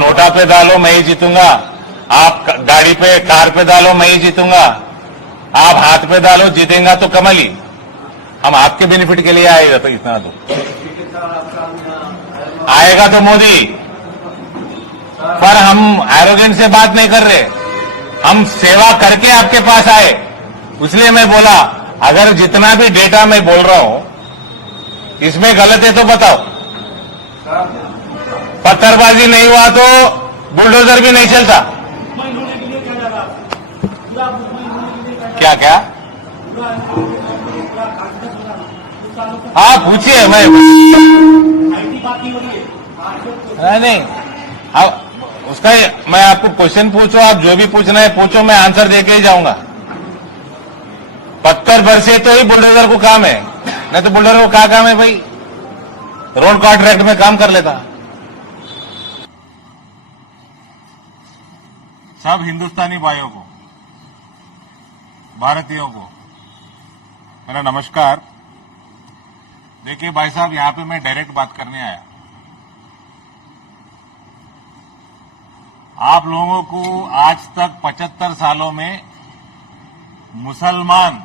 NOTA पे डालो मैं ही जीतूंगा, आप गाड़ी पे कार पे डालो मैं ही जीतूंगा, आप हाथ पे डालो जीतेगा तो कमल ही। हम आपके बेनिफिट के लिए आएगा तो इतना तो आएगा तो मोदी। पर हम एरोगेंस से बात नहीं कर रहे, हम सेवा करके आपके पास आए। इसलिए मैं बोला अगर जितना भी डेटा मैं बोल रहा हूं इसमें गलत है तो बताओ। पत्थरबाजी नहीं हुआ तो बुलडोजर भी नहीं चलता। क्या क्या हाँ पूछिए, मैं नहीं अब उसका मैं आपको क्वेश्चन पूछो, आप जो भी पूछना है पूछो, मैं आंसर देके ही जाऊंगा। पत्थर बरसे तो ही बुलडोजर को काम है, नहीं तो बुलडोजर को क्या काम है भाई, रोड कॉन्ट्रैक्ट में काम कर लेता। सब हिंदुस्तानी भाइयों को, भारतीयों को मेरा नमस्कार। देखिए भाई साहब, यहां पे मैं डायरेक्ट बात करने आया। आप लोगों को आज तक 75 सालों में मुसलमान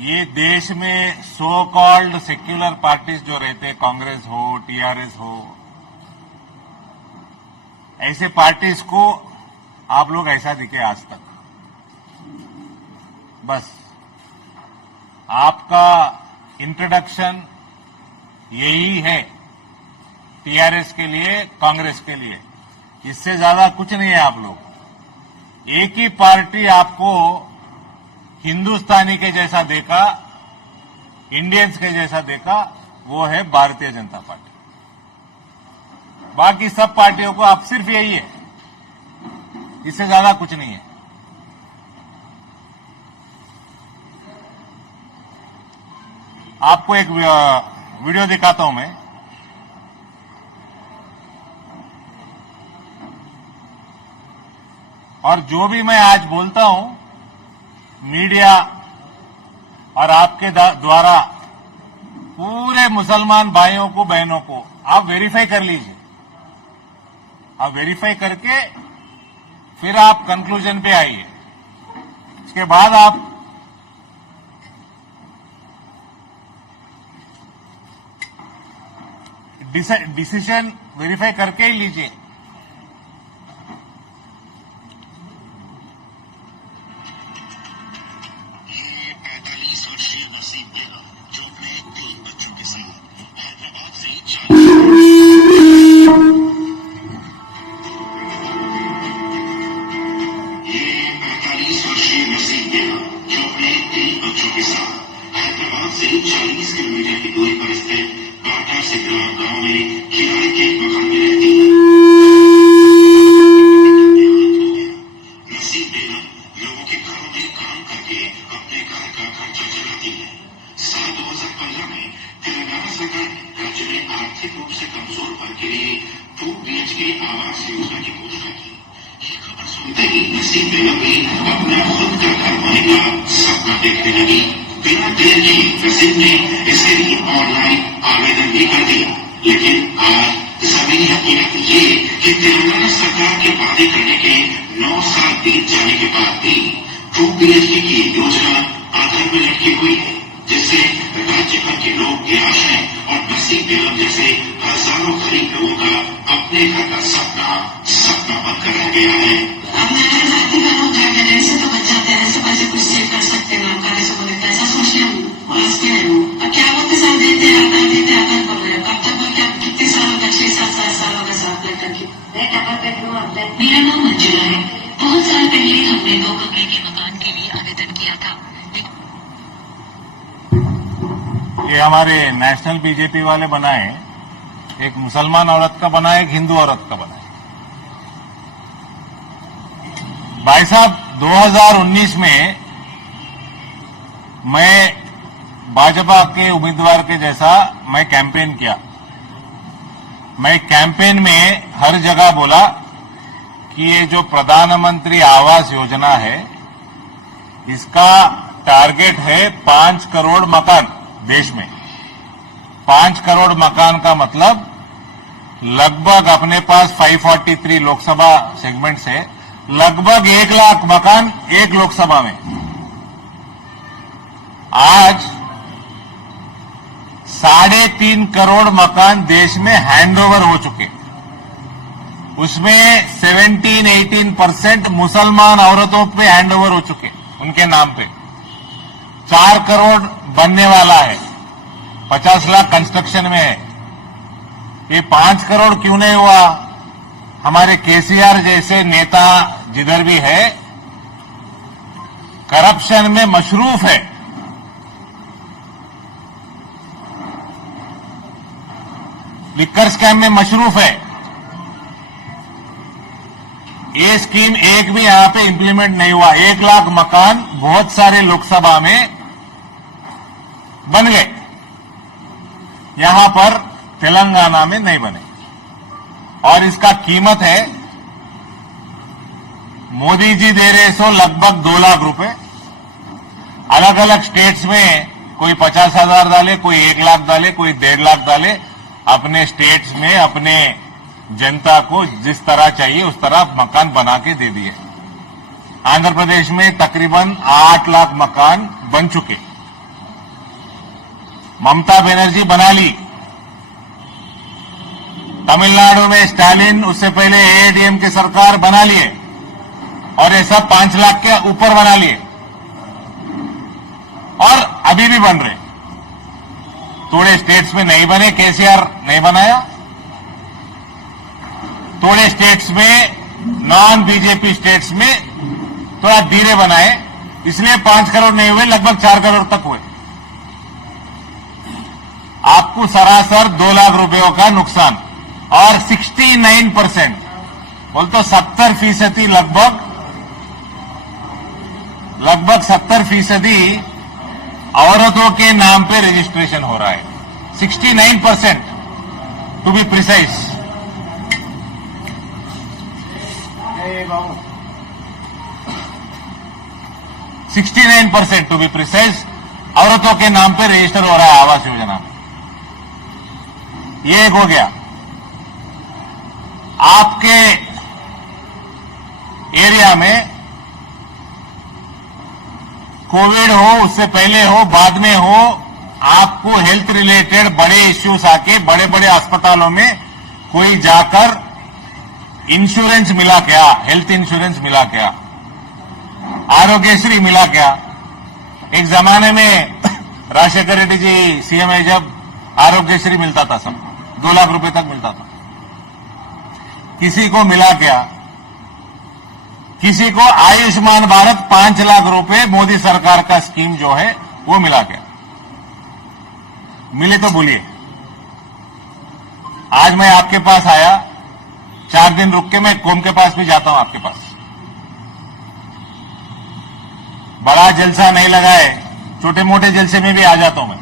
ये देश में सो कॉल्ड सेक्युलर पार्टीज जो रहते, कांग्रेस हो, टीआरएस हो, ऐसे पार्टीज को आप लोग ऐसा दिखे आज तक। बस आपका इंट्रोडक्शन यही है टीआरएस के लिए, कांग्रेस के लिए, इससे ज्यादा कुछ नहीं है। आप लोग एक ही पार्टी आपको हिंदुस्तानी के जैसा देखा, इंडियंस के जैसा देखा, वो है भारतीय जनता पार्टी। बाकी सब पार्टियों को आप सिर्फ यही है, इससे ज्यादा कुछ नहीं है। आपको एक वीडियो दिखाता हूं मैं। और जो भी मैं आज बोलता हूं मीडिया और आपके द्वारा पूरे मुसलमान भाइयों को, बहनों को आप वेरीफाई कर लीजिए। आप वेरीफाई करके फिर आप कंक्लूजन पे आइए। इसके बाद आप डिसीजन वेरीफाई करके ही लीजिए। नसीब बेगम भी अपना खुद का घर होने का सपना देखने लगी। बिना देर के नसीब ने इसके लिए ऑनलाइन आवेदन भी कर दिया। लेकिन आज जमीनी हकीकत ये कि तेलंगाना सरकार के वादे करने के 9 साल बीत जाने के बाद भी 2 BHK की योजना आधार में लटकी हुई है, जिससे राज्य भर के लोग निराश हैं और नसीब बेगम जैसे हजारों गरीब लोगों का अपने घर का सपना बनकर रह गया है। अब मैं जाती हूँ घर से तो बच जाते हैं, सब ऐसे कुछ सेव कर सकते हैं, कार्य से बोलते ऐसा सोच लिया हूँ और इसके हूँ। अब क्या वो के साथ देते आकर बोल रहे अब तक बोल क्या कितने सालों का 6-7 सालों का साथ लेकर के। मेरा नाम मंजुला है। बहुत साल पहले हमने 2 कमरे के मकान के लिए आवेदन किया था। ये हमारे नेशनल बीजेपी वाले बनाए, एक मुसलमान औरत का बनाए, एक हिंदू औरत का बनाए। भाई साहब 2019 में मैं भाजपा के उम्मीदवार के जैसा मैं कैंपेन किया। मैं कैंपेन में हर जगह बोला कि ये जो प्रधानमंत्री आवास योजना है इसका टारगेट है 5 करोड़ मकान देश में। 5 करोड़ मकान का मतलब लगभग अपने पास 543 लोकसभा सेगमेंट से लगभग 1 लाख मकान एक लोकसभा में। आज 3.5 करोड़ मकान देश में हैंडओवर हो चुके, उसमें 17-18% मुसलमान औरतों पे हैंडओवर हो चुके उनके नाम पे। 4 करोड़ बनने वाला है, 50 लाख कंस्ट्रक्शन में है। ये 5 करोड़ क्यों नहीं हुआ? हमारे केसीआर जैसे नेता जिधर भी है करप्शन में मशरूफ है। लिकर स्कैम में मशरूफ है। ये स्कीम एक भी यहां पे इंप्लीमेंट नहीं हुआ। 1 लाख मकान बहुत सारे लोकसभा में बन गए, यहां पर तेलंगाना में नहीं बने। और इसका कीमत है, मोदी जी दे रहे सो लगभग 2 लाख रुपए। अलग अलग स्टेट्स में कोई 50,000 डाले, कोई 1 लाख डाले, कोई 1.5 लाख डाले। अपने स्टेट्स में अपने जनता को जिस तरह चाहिए उस तरह मकान बना के दे दिए। आंध्र प्रदेश में तकरीबन 8 लाख मकान बन चुके। ममता बनर्जी बना ली। तमिलनाडु में स्टालिन, उससे पहले एआईएडीएम की सरकार बना लिए, और ये सब 5 लाख के ऊपर बना लिए, और अभी भी बन रहे। थोड़े स्टेट्स में नहीं बने, केसीआर नहीं बनाया। थोड़े स्टेट्स में, नॉन बीजेपी स्टेट्स में थोड़ा धीरे बनाए, इसलिए 5 करोड़ नहीं हुए, लगभग 4 करोड़ तक हुए। आपको सरासर 2 लाख रुपयों का नुकसान, और 69% बोल तो 70% लगभग 70% औरतों के नाम पे रजिस्ट्रेशन हो रहा है। 69% to be precise. 69% to be precise औरतों के नाम पे रजिस्टर हो रहा है आवास योजना में। ये एक हो गया। आपके एरिया में कोविड हो, उससे पहले हो, बाद में हो, आपको हेल्थ रिलेटेड बड़े इश्यूज आके बड़े बड़े अस्पतालों में कोई जाकर इंश्योरेंस मिला क्या, हेल्थ इंश्योरेंस मिला क्या, आरोग्यश्री मिला क्या? एक जमाने में राजशेखर रेड्डी जी सीएम है जब आरोग्यश्री मिलता था, सब 2 लाख रुपए तक मिलता था। किसी को मिला क्या? किसी को आयुष्मान भारत 5 लाख रुपए मोदी सरकार का स्कीम जो है वो मिला क्या? मिले तो बोलिए। आज मैं आपके पास आया, 4 दिन रुक के मैं कौम के पास भी जाता हूं आपके पास। बड़ा जलसा नहीं लगाए, छोटे मोटे जलसे में भी आ जाता हूं मैं,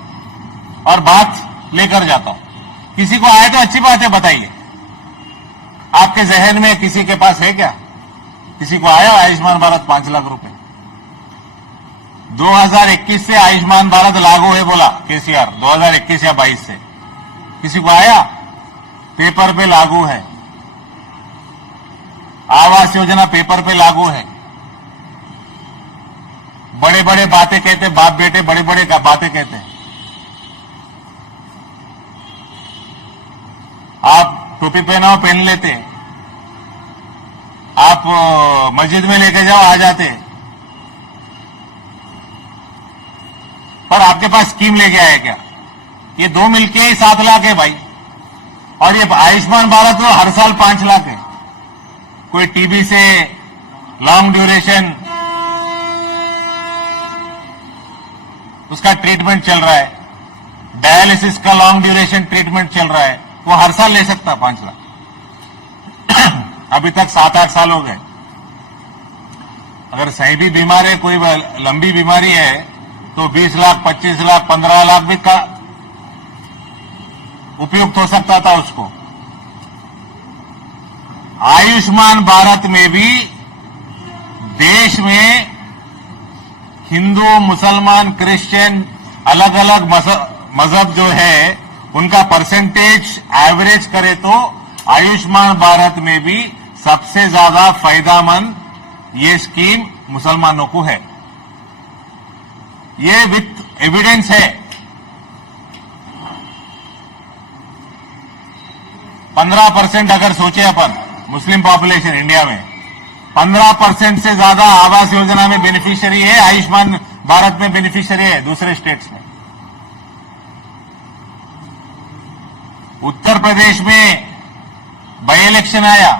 और बात लेकर जाता हूं। किसी को आए तो अच्छी बात है, बताइए। आपके जहन में किसी के पास है क्या? किसी को आया आयुष्मान भारत 5 लाख रुपए? 2021 से आयुष्मान भारत लागू है बोला केसीआर, 2021 या 22 से। किसी को आया? पेपर पे लागू है। आवास योजना पेपर पे लागू है। बड़े बड़े बातें कहते, बाप बेटे बड़े बड़े बातें कहते हैं। आप टोपी पहनाओ, पहन लेते। आप मस्जिद में लेके जाओ, आ जाते। पर आपके पास स्कीम लेके आए क्या? ये 2 मिलके ही 7 लाख है भाई। और ये आयुष्मान भारत तो हर साल 5 लाख है। कोई टीबी से लॉन्ग ड्यूरेशन उसका ट्रीटमेंट चल रहा है, डायलिसिस का लॉन्ग ड्यूरेशन ट्रीटमेंट चल रहा है, वो हर साल ले सकता 5 लाख। अभी तक 7-8 साल हो गए। अगर सही भी बीमार है, कोई लंबी बीमारी है, तो 20 लाख, 25 लाख, 15 लाख भी का उपयुक्त हो सकता था उसको। आयुष्मान भारत में भी देश में हिंदू, मुसलमान, क्रिश्चियन, अलग अलग मजहब जो है उनका परसेंटेज एवरेज करे तो आयुष्मान भारत में भी सबसे ज्यादा फायदामंद ये स्कीम मुसलमानों को है। ये विथ एविडेंस है। 15% अगर सोचे अपन मुस्लिम पॉपुलेशन इंडिया में 15% से ज्यादा आवास योजना में बेनिफिशियरी है, आयुष्मान भारत में बेनिफिशियरी है दूसरे स्टेट्स में। उत्तर प्रदेश में बाई इलेक्शन आया,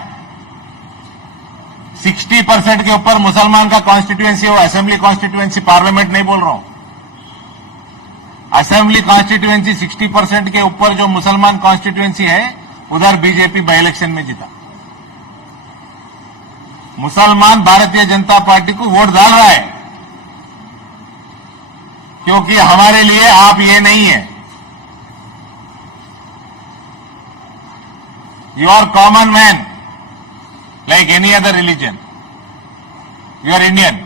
60% के ऊपर मुसलमान का कॉन्स्टिट्यूएंसी हो, असेंबली कॉन्स्टिट्यूएंसी, पार्लियामेंट नहीं बोल रहा हूं, असेंबली कॉन्स्टिट्यूएंसी 60% के ऊपर जो मुसलमान कॉन्स्टिट्यूएंसी है उधर बीजेपी बाई इलेक्शन में जीता। मुसलमान भारतीय जनता पार्टी को वोट डाल रहा है क्योंकि हमारे लिए आप ये नहीं है। You are common man, like any other religion. You are Indian.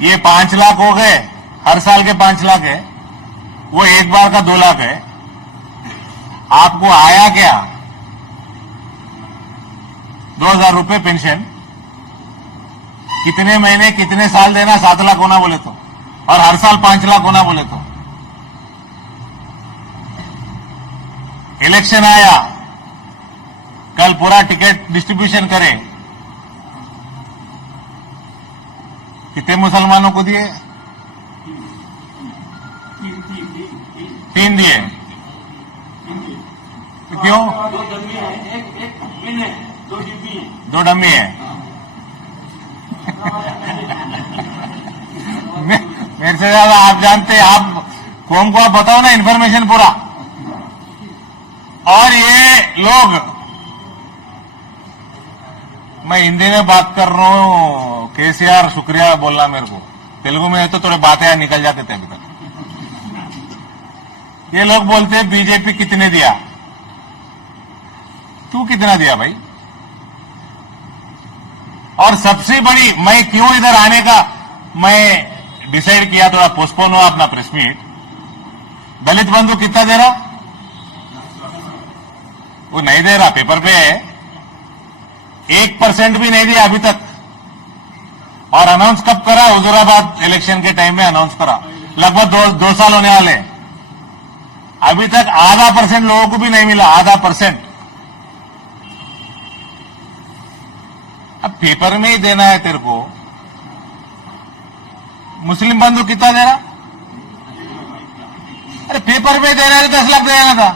ये 5 लाख हो गए, हर साल के 5 लाख है, वो एक बार का 2 लाख है। आपको आया क्या? 2000 रुपए पेंशन, कितने महीने कितने साल देना? 7 लाख होना बोले तो, और हर साल 5 लाख होना बोले तो। इलेक्शन आया, कल पूरा टिकट डिस्ट्रीब्यूशन करें, कितने मुसलमानों को दिए? 3 दिए। तो क्यों? 2 डम्मी है। मेरे से ज्यादा आप जानते हैं, आप कौन को आप बताओ ना इन्फॉर्मेशन पूरा। और ये लोग, मैं हिंदी में बात कर रहा हूं, केसीआर शुक्रिया बोलना मेरे को, तेलुगु में तो थोड़े बातें निकल जाते थे अभी तक। ये लोग बोलते हैं बीजेपी कितने दिया? तू कितना दिया भाई? और सबसे बड़ी, मैं क्यों इधर आने का मैं डिसाइड किया, थोड़ा पोस्टपोन हुआ अपना प्रेस मीट। दलित बंधु कितना दे रहा? वो नहीं दे रहा, पेपर पे है। 1% भी नहीं दिया अभी तक। और अनाउंस कब करा? हुजूराबाद इलेक्शन के टाइम में अनाउंस करा, लगभग 2 साल होने वाले। अभी तक आधा % लोगों को भी नहीं मिला, आधा %। अब पेपर में ही देना है तेरे को। मुस्लिम बंधु कितना दे रहा? अरे पेपर में दे रहा है तो 10 लाख दे देना था।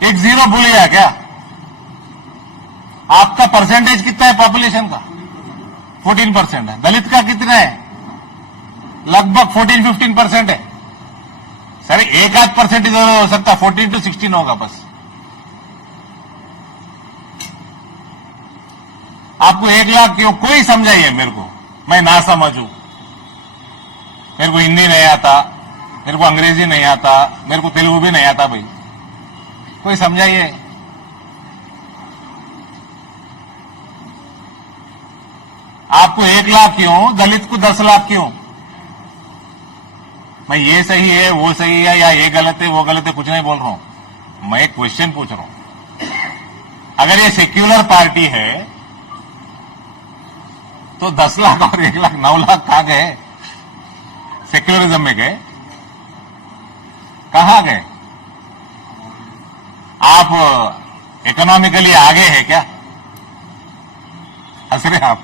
एक 0 भूल गया क्या? आपका परसेंटेज कितना है पॉपुलेशन का? 14% है। दलित का कितना है? लगभग 14-15% है। सर 1-8% इधर हो सकता, 14 to 16 होगा बस। आपको 1 लाख क्यों? कोई समझाइए मेरे को, मैं ना समझू। मेरे को हिंदी नहीं आता, मेरे को अंग्रेजी नहीं आता, मेरे को तेलुगु भी नहीं आता भाई, कोई समझाइए। आपको 1 लाख क्यों? दलित को 10 लाख क्यों? मैं ये सही है वो सही है या ये गलत है वो गलत है कुछ नहीं बोल रहा हूं, मैं एक क्वेश्चन पूछ रहा हूं। अगर ये सेक्युलर पार्टी है तो 10 लाख और 1 लाख 9 लाख कहां गए? सेक्युलरिज्म में गए? कहां गए? आप इकोनॉमिकली आगे हैं क्या? हंस रहे आप?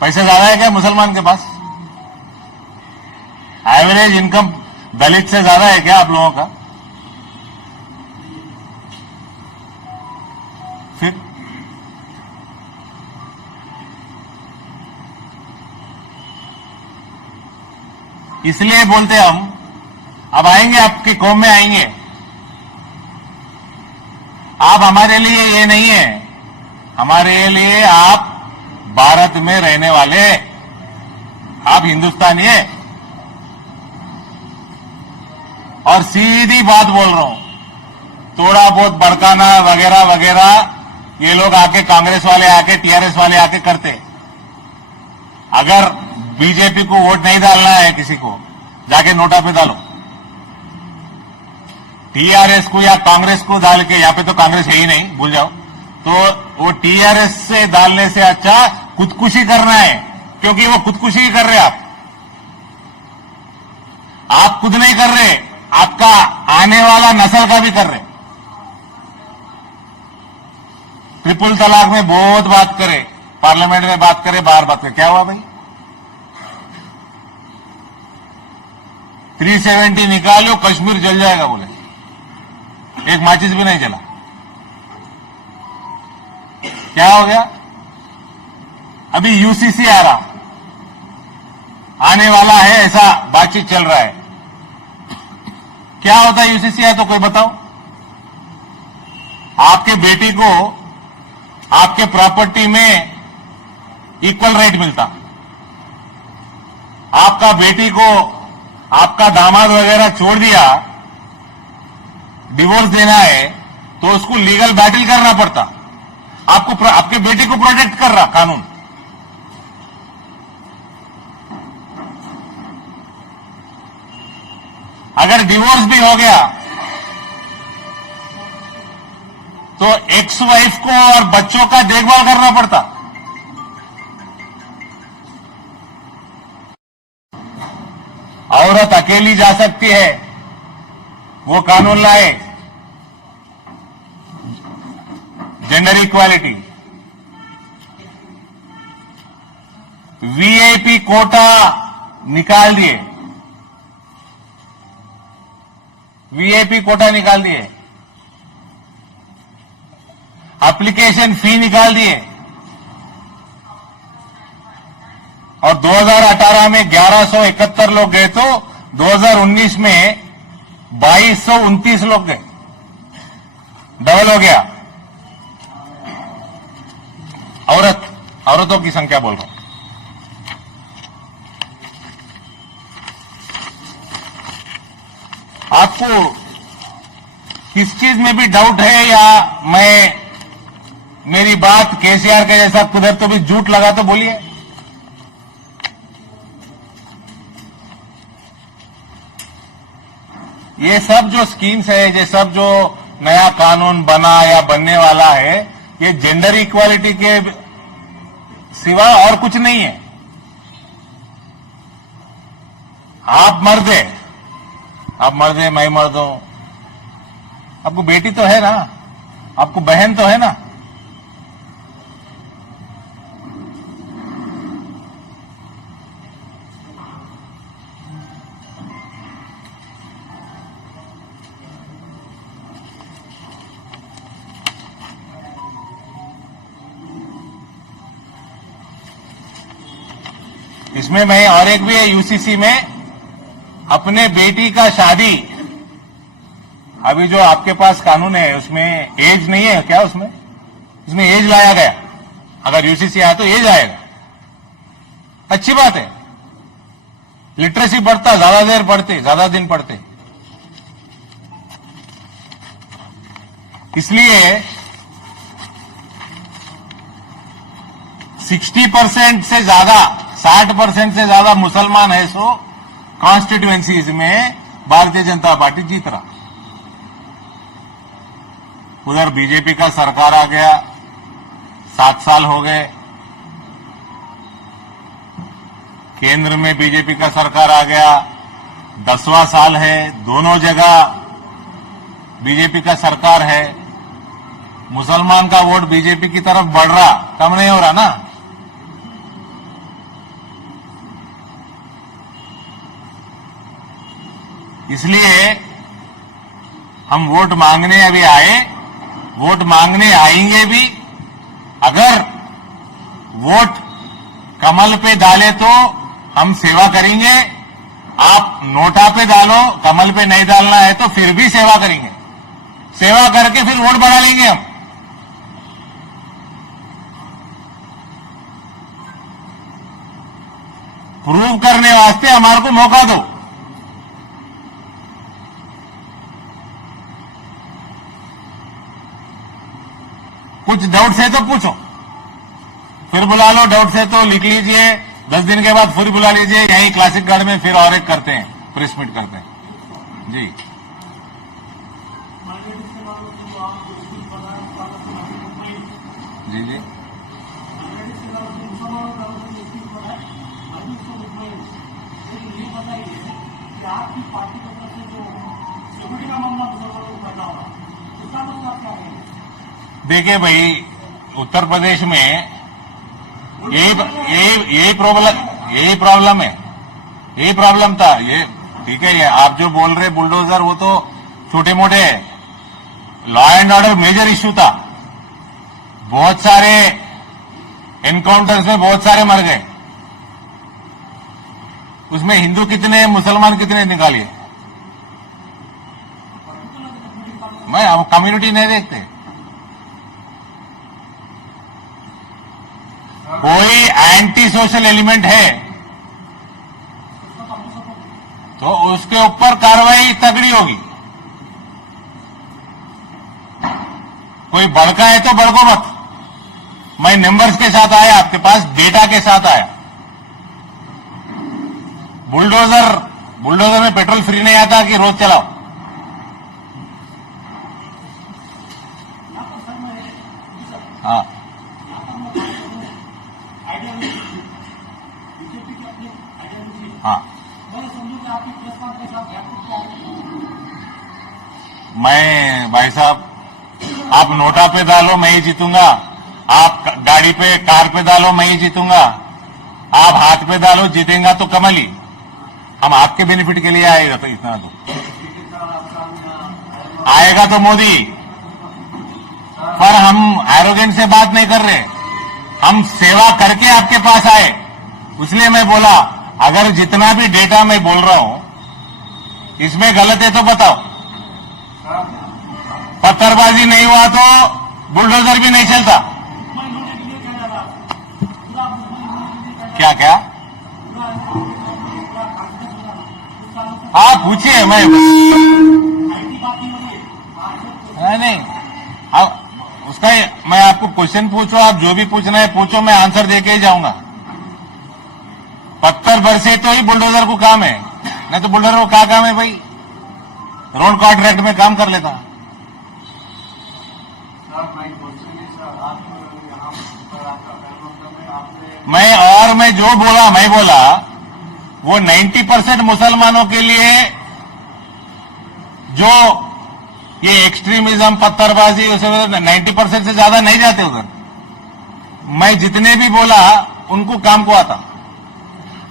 पैसे ज्यादा है क्या मुसलमान के पास? एवरेज इनकम दलित से ज्यादा है क्या आप लोगों का? फिर इसलिए बोलते हम, अब आएंगे आपकी कौम में आएंगे। आप हमारे लिए ये नहीं है, हमारे लिए आप भारत में रहने वाले, आप हिंदुस्तानी है। और सीधी बात बोल रहा हूं, थोड़ा बहुत भड़काना वगैरह वगैरह ये लोग आके, कांग्रेस वाले आके, टीआरएस वाले आके करते। अगर बीजेपी को वोट नहीं डालना है किसी को, जाके नोटा पे डालो। टीआरएस को या कांग्रेस को डाल के, यहाँ पे तो कांग्रेस है ही नहीं, भूल जाओ, तो वो टीआरएस से डालने से अच्छा खुदकुशी करना है, क्योंकि वो खुदकुशी ही कर रहे हैं आप खुद नहीं कर रहे, आपका आने वाला नस्ल का भी कर रहे। ट्रिपल तलाक में बहुत बात करे, पार्लियामेंट में बात करे, बाहर बात करे, क्या हुआ भाई? 370 निकालो, कश्मीर जल जाएगा बोले, एक माचिस भी नहीं जला। क्या हो गया? अभी यूसीसी आ रहा, आने वाला है, ऐसा बातचीत चल रहा है। क्या होता है यूसीसी है तो कोई बताओ? आपके बेटी को आपके प्रॉपर्टी में इक्वल राइट मिलता, आपका बेटी को आपका दामाद वगैरह छोड़ दिया, डिवोर्स देना है तो उसको लीगल बैटल करना पड़ता। आपको आपके बेटे को प्रोटेक्ट कर रहा कानून। अगर डिवोर्स भी हो गया तो एक्स वाइफ को और बच्चों का देखभाल करना पड़ता। औरत अकेली जा सकती है, वो कानून लाए, जेंडर इक्वालिटी। वीआईपी कोटा निकाल दिए, वीआईपी कोटा निकाल दिए, एप्लीकेशन फी निकाल दिए, और 2018 में 1171 लोग गए तो 2019 में 2229 लोग गए, डबल हो गया। औरतों की संख्या बोल रहा हूं। आपको किस चीज में भी डाउट है या मेरी बात केसीआर के जैसा कुदर तो भी झूठ लगा तो बोलिए। ये सब जो स्कीम्स है, ये सब जो नया कानून बना या बनने वाला है, ये जेंडर इक्वालिटी के सिवा और कुछ नहीं है। आप मर्द है, मैं मर्द हूं, आपको बेटी तो है ना, आपको बहन तो है ना। इसमें मैं और एक भी है यूसीसी में, अपने बेटी का शादी, अभी जो आपके पास कानून है उसमें एज नहीं है क्या? उसमें एज लाया गया। अगर यूसीसी आया तो एज आएगा, अच्छी बात है। लिटरेसी बढ़ता, ज्यादा दिन पढ़ते। इसलिए 60% से ज्यादा, 60% से ज्यादा मुसलमान है, सो कॉन्स्टिट्यूएंसीज में भारतीय जनता पार्टी जीत रहा। उधर बीजेपी का सरकार आ गया, 7 साल हो गए, केंद्र में बीजेपी का सरकार आ गया, 10वां साल है, दोनों जगह बीजेपी का सरकार है। मुसलमान का वोट बीजेपी की तरफ बढ़ रहा, कम नहीं हो रहा ना। इसलिए हम वोट मांगने अभी आए, वोट मांगने आएंगे भी। अगर वोट कमल पे डाले तो हम सेवा करेंगे, आप नोटा पे डालो, कमल पे नहीं डालना है तो फिर भी सेवा करेंगे। सेवा करके फिर वोट बढ़ा लेंगे हम। प्रूव करने वास्ते हमारे को मौका दो। कुछ डाउट है तो पूछो, फिर बुला लो। डाउट है तो लिख लीजिए, 10 दिन के बाद फिर बुला लीजिए। यही क्लासिक गार्ड में फिर और एक करते हैं, प्रेस मीट करते हैं जी। जी जी देखिए भाई, उत्तर प्रदेश में यही प्रॉब्लम है, यही प्रॉब्लम था ये। ठीक है, ये आप जो बोल रहे बुलडोजर, वो तो छोटे मोटे है। Law and order major issue था। बहुत सारे एनकाउंटर्स में बहुत सारे मर गए। उसमें हिंदू कितने, मुसलमान कितने निकालिए। मैं कम्युनिटी नहीं देखते। कोई एंटी सोशल एलिमेंट है तो उसके ऊपर कार्रवाई तगड़ी होगी। कोई भड़का है तो भड़को मत। मैं नंबर्स के साथ आया, आपके पास डेटा के साथ आया। बुलडोजर में पेट्रोल फ्री नहीं आता कि रोज चलाओ। हाँ, हाँ, मैं भाई साहब, आप नोटा पे डालो मैं ही जीतूंगा, आप गाड़ी पे कार पे डालो मैं ही जीतूंगा, आप हाथ पे डालो जीतेगा तो कमल ही। हम आपके बेनिफिट के लिए आएगा तो इतना तो आएगा तो मोदी। पर हम एरोगेंट से बात नहीं कर रहे, हम सेवा करके आपके पास आए। इसलिए मैं बोला, अगर जितना भी डेटा मैं बोल रहा हूं इसमें गलत है तो बताओ। पत्थरबाजी नहीं हुआ तो बुलडोजर भी नहीं चलता। क्या क्या? हाँ पूछिए, मैं नहीं, अब उसका मैं आपको क्वेश्चन पूछो, आप जो भी पूछना है पूछो, मैं आंसर देके ही जाऊंगा। पत्थर बरसे तो ही बुलडोजर को काम है, नहीं तो बुलडोजर को क्या काम है भाई? रोड कॉन्ट्रैक्ट में काम कर लेता। मैं जो बोला मैं बोला वो 90% मुसलमानों के लिए जो ये एक्सट्रीमिज्म, पत्थरबाजी, उसे 90% से ज्यादा नहीं जाते उधर। मैं जितने भी बोला उनको काम को आता।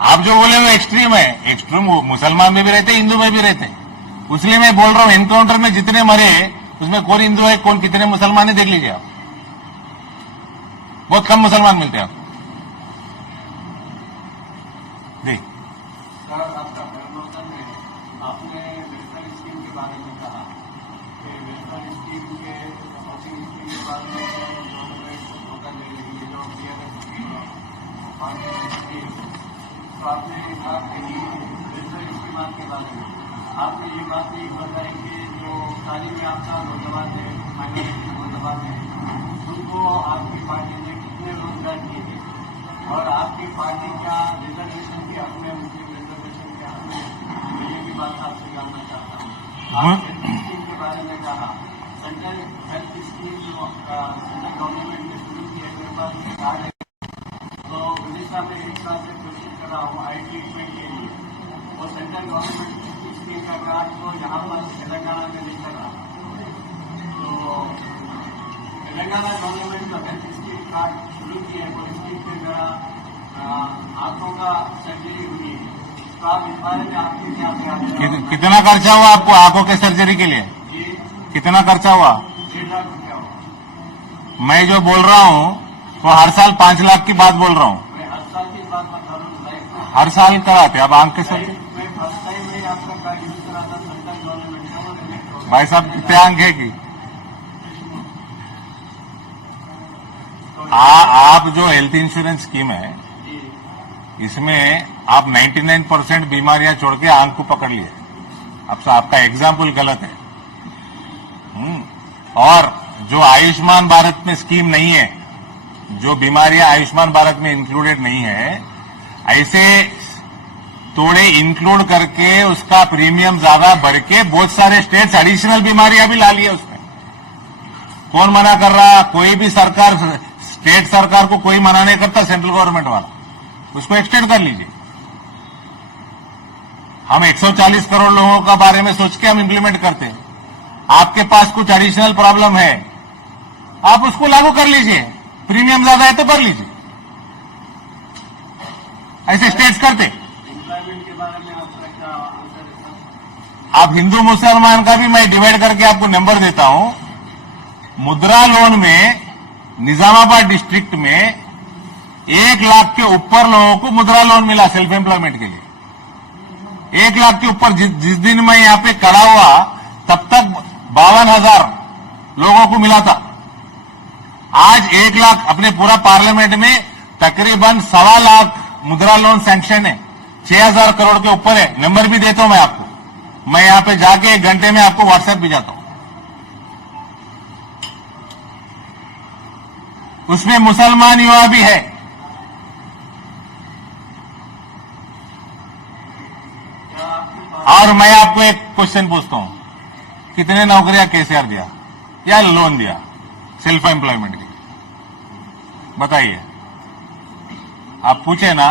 आप जो बोले वो एक्सट्रीम है, एक्सट्रीम मुसलमान में भी रहते, हिंदू में भी रहते। इसलिए मैं बोल रहा हूं, एनकाउंटर में जितने मरे उसमें कौन हिंदू है कौन कितने मुसलमान है देख लीजिए आप। बहुत कम मुसलमान मिलते हैं आप जी। सर, आपका प्रमोशन में आपने वेलफेयर स्कीम के बारे में कहा कि वेलफेयर स्कीम के हाउसिंग स्कीम के बारे में गवर्नमेंट धोखा दे रही है, जो स्कीम। तो आपने कहा कि वेलफेयर स्कीम के बारे में आपने ये बात भी बताई कि जो तालीम याफ्ता नौजवान है, माइनॉरिटी नौजवान है, उनको आपकी पार्टी ने कितने रोजगार दिए थे, और आपकी पार्टी का रिजर्वेशन के हक में, मुस्लिम रिजर्वेशन के हक में, मैं ये भी बात आपसे जानना चाहता हूँ। आप हेल्थ स्कीम के बारे में कहा, सेंट्रल हेल्थ स्कीम जो सेंट्रल गवर्नमेंट ने शुरू की है, मेरे पास कार्ड है। तो उड़ीसा में एक साल से कोशिश कर रहा हूँ आई ट्रीटमेंट के लिए, और सेंट्रल गवर्नमेंट स्कीम का कार्ड तो यहाँ पर तेलंगाना में नहीं कर रहा। तो तेलंगाना गवर्नमेंट का हेल्थ स्कीम कार्ड शुरू किया है, वो स्कीम के द्वारा आंखों का सर्जरी हुई है। तो आप इस बारे में आपके क्या कितना खर्चा हुआ आपको आंखों के सर्जरी के लिए? जी, कितना खर्चा हुआ? 1.5 लाख रुपया हुआ। मैं जो बोल रहा हूँ वो हर साल 5 लाख की बात बोल रहा हूँ। मैं हर साल की बात बता रहा हूँ, लाइफ में हर साल कराते अब आंख के सर्जरी। मैं फर्स्ट टाइम में आपका कार्ड यूज करा था सेंट्रल गवर्नमेंट का, वो रिजेक्ट हो गया। भाई साहब कितने आंख है की? आप जो हेल्थ इंश्योरेंस स्कीम है जी, इसमें आप 99% बीमारियां छोड़ के आंख को पकड़ लिए। अब आपका एग्जाम्पल गलत है। और जो आयुष्मान भारत में स्कीम नहीं है, जो बीमारियां आयुष्मान भारत में इंक्लूडेड नहीं है, ऐसे थोड़े इंक्लूड करके उसका प्रीमियम ज्यादा बढ़ के बहुत सारे स्टेट्स एडिशनल बीमारियां भी ला लिए उसमें। कौन मना कर रहा? कोई भी सरकार स्टेट सरकार को कोई मना नहीं करता, सेंट्रल गवर्नमेंट वाला, उसको एक्सटेंड कर लीजिए। हम 140 करोड़ लोगों का बारे में सोच के हम इंप्लीमेंट करते हैं। आपके पास कुछ एडिशनल प्रॉब्लम है, आप उसको लागू कर लीजिए। प्रीमियम ज्यादा है तो कर लीजिए, ऐसे स्टेट्स करते। एम्प्लॉयमेंट के बारे में आपका क्या आंसर है सर? आप हिंदू मुसलमान का भी मैं डिवाइड करके आपको नंबर देता हूं। मुद्रा लोन में निजामाबाद डिस्ट्रिक्ट में 1 लाख के ऊपर लोगों को मुद्रा लोन मिला सेल्फ एम्प्लॉयमेंट के लिए। 1 लाख के ऊपर जिस दिन मैं यहां पे खड़ा हुआ तब तक 52,000 लोगों को मिला था। आज 1 लाख, अपने पूरा पार्लियामेंट में तकरीबन 1.25 लाख मुद्रा लोन सैंक्शन है, 6,000 करोड़ के ऊपर है। नंबर भी देता हूं मैं आपको, मैं यहां पे जाके 1 घंटे में आपको व्हाट्सएप भेजाता हूं। उसमें मुसलमान युवा भी है। और मैं आपको एक क्वेश्चन पूछता हूं, कितने नौकरियां केसीआर दिया या लोन दिया सेल्फ एम्प्लॉयमेंट की? बताइए, आप पूछे ना।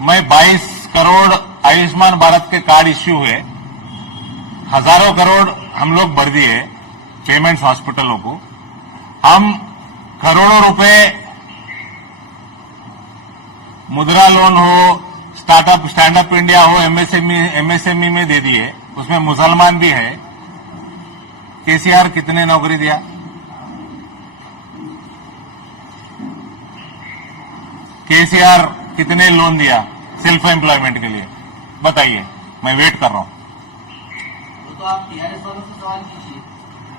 मैं 22 करोड़ आयुष्मान भारत के कार्ड इश्यू हुए, हजारों करोड़ हम लोग भर दिए पेमेंट्स हॉस्पिटलों को। हम करोड़ों रुपए मुद्रा लोन हो, स्टार्टअप स्टैंड अप इंडिया हो, एमएसएमई में दे दिए, उसमें मुसलमान भी है। केसीआर कितने नौकरी दिया? केसीआर कितने लोन दिया सेल्फ एम्प्लॉयमेंट के लिए? बताइए, मैं वेट कर रहा हूं। वो तो आप टीआरएस वालों से सवाल कीजिए।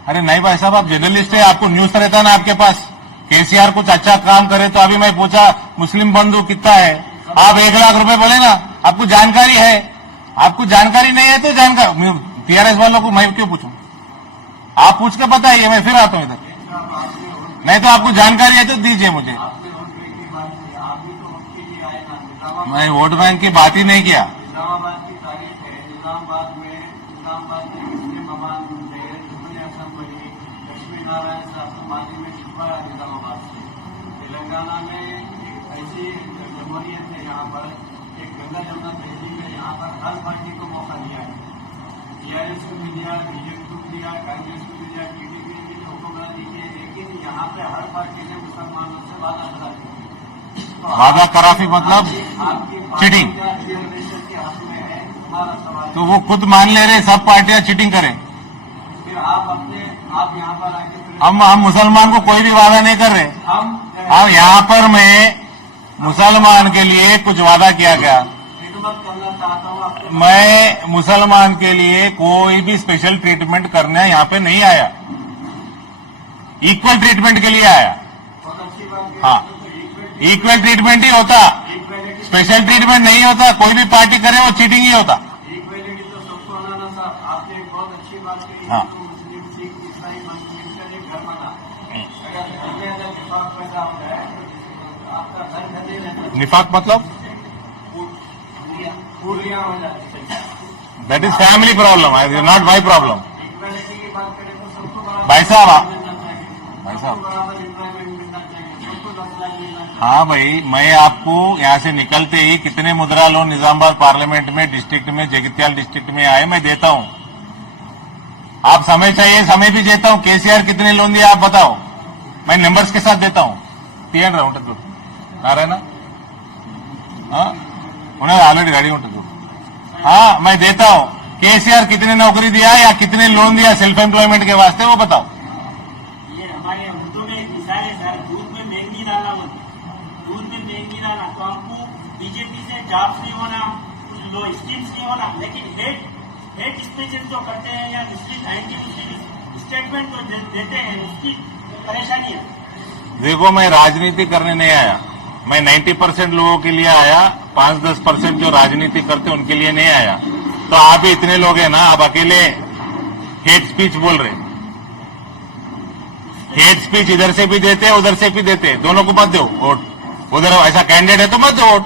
अरे नहीं भाई साहब, आप जर्नलिस्ट है, आपको न्यूज रहता ना आपके पास। केसीआर कुछ अच्छा काम करे तो अभी मैं पूछा मुस्लिम बंधु कितना है, आप 1 लाख रुपए बोले ना। आपको जानकारी है, आपको जानकारी नहीं है तो जानकारी टीआरएस वालों को मैं क्यों पूछूं? आप पूछ के बताइए, मैं फिर आता हूं इधर। नहीं तो आपको जानकारी है तो दीजिए मुझे। आपने वोट बैंक की बात की, आप भी तो वोट के लिए आए ना। निजामाबाद मैं वोट बैंक की बात ही नहीं किया। निजामाबाद की तारीख है। निजामाबाद के मुस्लिम ममान थे, रुकने असम बनी, लक्ष्मी नारायण साहब समाधि में छिपवाया निजामाबाद से। तेलंगाना में एक ऐसी जमहूरियत है, यहाँ पर एक गंगा जमुना तहजीब है, यहाँ पर हर पार्टी को मौका दिया है। टीआरएस को भी दिया, बीजेपी को भी दिया, कांग्रेस को भी दिया, टीडीपी की भी हुक्मरानी की, लेकिन यहाँ पे हर पार्टी ने मुसलमानों से वादा करा दिया। वादा कराफी मतलब आपकी चीटिंग। रिजर्वेशन के हक में है, हमारा सवाल। तो वो खुद मान ले रहे सब पार्टियां चीटिंग करें। फिर आप यहाँ पर आके फिर हम मुसलमान को कोई भी वादा नहीं कर रहे। अब यहाँ पर मैं मुसलमान के लिए कुछ वादा किया गया। खिदमत करना चाहता हूँ आपको। मैं मुसलमान के लिए कोई भी स्पेशल ट्रीटमेंट करने यहाँ पे नहीं आया, इक्वल ट्रीटमेंट के लिए आया। बहुत अच्छी बात है। हाँ, इक्वल ट्रीटमेंट ही होता, स्पेशल ट्रीटमेंट नहीं होता। कोई भी पार्टी करे वो चीटिंग ही होता। इक्वेलिटी तो सबको बनाना साहब, आपने एक बहुत अच्छी बात कही। हाँ। हिंदू, मुस्लिम, सिख, ईसाई मिलकर एक घर बना। अगर घर में अगर निफाक पैदा हो जाए तो आपका घर खदे रहता है, निफाक मतलब पूरियां हो जाती है। That is family problem, not my problem. Equality की बात करें तो सबको बराबर भाई साहब, मिलना चाहिए, भाई साहब। सबको बराबर एम्प्लॉयमेंट मिलना चाहिए, सबको 10 लाख मिलना चाहिए। हाँ भाई, मैं आपको यहाँ से निकलते ही कितने मुद्रा लोन निजामाबाद पार्लियामेंट में, डिस्ट्रिक्ट में, जगित्याल डिस्ट्रिक्ट में आए मैं देता हूँ। आप समय चाहिए, समय भी देता हूँ। केसीआर कितने लोन दिया आप बताओ, मैं नंबर्स के साथ देता हूँ। తీయండి ఉంటుంది नारायणा, हाँ उन्हें ऑलरेडी रेडी ఉంటుంది। हाँ मैं देता हूँ। केसीआर कितने नौकरी दिया या कितने लोन दिया सेल्फ एम्प्लॉयमेंट के वास्ते, वो बताओ। ये हमारे उर्दू में एक मिसाल है सर, दूध में महंगी डालना बोलते, दूध में महंगी डालना। तो हमको बीजेपी से जॉब्स नहीं होना, कुछ लो स्कीम्स नहीं होना, लेकिन हेट स्पीचेस जो करते हैं या एंटी मुस्लिम स्टेटमेंट जो देते हैं, उसकी परेशानी है। देखो, मैं राजनीति करने नहीं आया, मैं 90% लोगों के लिए आया, 5-10% जो राजनीति करते उनके लिए नहीं आया। तो आप ही इतने लोग हैं ना, आप अकेले हेट स्पीच बोल रहे। हेट स्पीच इधर से भी देते उधर से भी देते, दोनों को मत दो वोट। उधर ऐसा कैंडिडेट है तो मत दो वोट।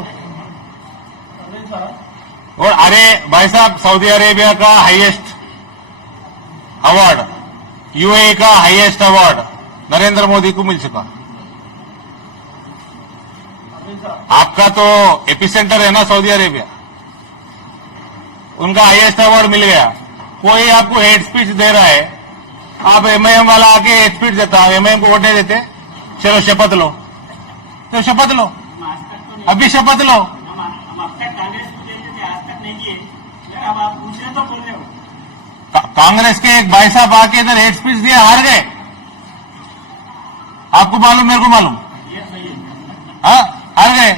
और अरे भाई साहब, सऊदी अरेबिया का हाईएस्ट अवार्ड, यूएई का हाईएस्ट अवार्ड नरेंद्र मोदी को मिल चुका। आपका तो एपिसेंटर है ना सऊदी अरेबिया, उनका हाईएस्ट अवार्ड मिल गया। कोई आपको हेट स्पीच दे रहा है, आप एमआईएम वाला आके हेट स्पीच देता, एमआईएम को वोट नहीं देते, चलो शपथ लो, तो शपथ लो, हम आज तक तो नहीं, अभी शपथ लो। हम अब तक कांग्रेस को देते थे, आज तक नहीं किए। यार अब आप पूछ रहे तो बोल रहे हो। कांग्रेस के एक भाई साहब आके इधर हेट स्पीच दिए, हार गए। आपको मालूम, मेरे को मालूम, ये सही है। हाँ हार गए।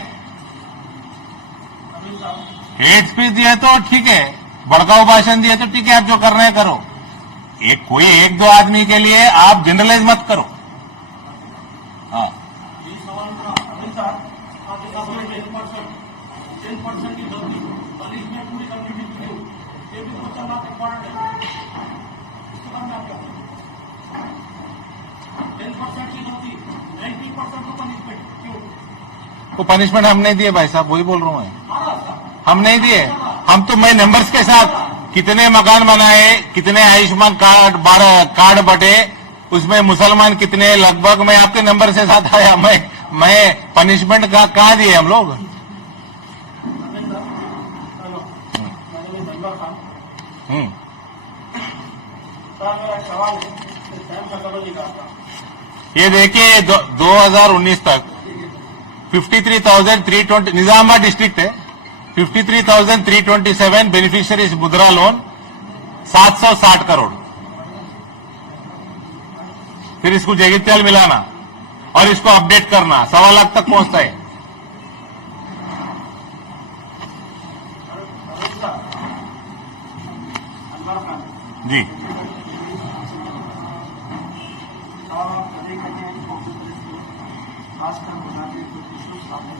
हेट स्पीच दिए तो ठीक है, भड़काऊ भाषण दिए तो ठीक है, आप जो करना है करो। एक कोई एक दो आदमी के लिए आप जनरलाइज मत करो। हाँ 10% की गलती पुलिस में पूरी कम्युनिटी की हो, ये भी बहुत बात इम्पोर्टेंट है। इसके बाद में आप क्या करें? 10% की गलती 90% को पनिशमेंट क्यों? वो पनिशमेंट हम नहीं दिए भाई साहब, वही बोल रहा हूँ मैं, मारा था। हम नहीं दिए। हम तो मैं नंबर्स के साथ कितने मकान बनाए, कितने आयुष्मान कार्ड 12 कार्ड बटे, उसमें मुसलमान कितने, लगभग मैं आपके नंबर से साथ आया। मैं पनिशमेंट का कहाँ दिए हम लोग। हम्म, सर मेरा एक सवाल है, टाइम का कवर निकालता। ये देखिए 2019 तक 53,320 निजामाबाद डिस्ट्रिक्ट है, 53,327 बेनिफिशियरीज मुद्रा लोन 760 करोड़। फिर इसको जगित्याल मिलाना और इसको अपडेट करना 1.25 लाख तक पहुंचता है। अनवर खान जी और कभी कभी खासकर बनाते कुछ इश्यूज सामने।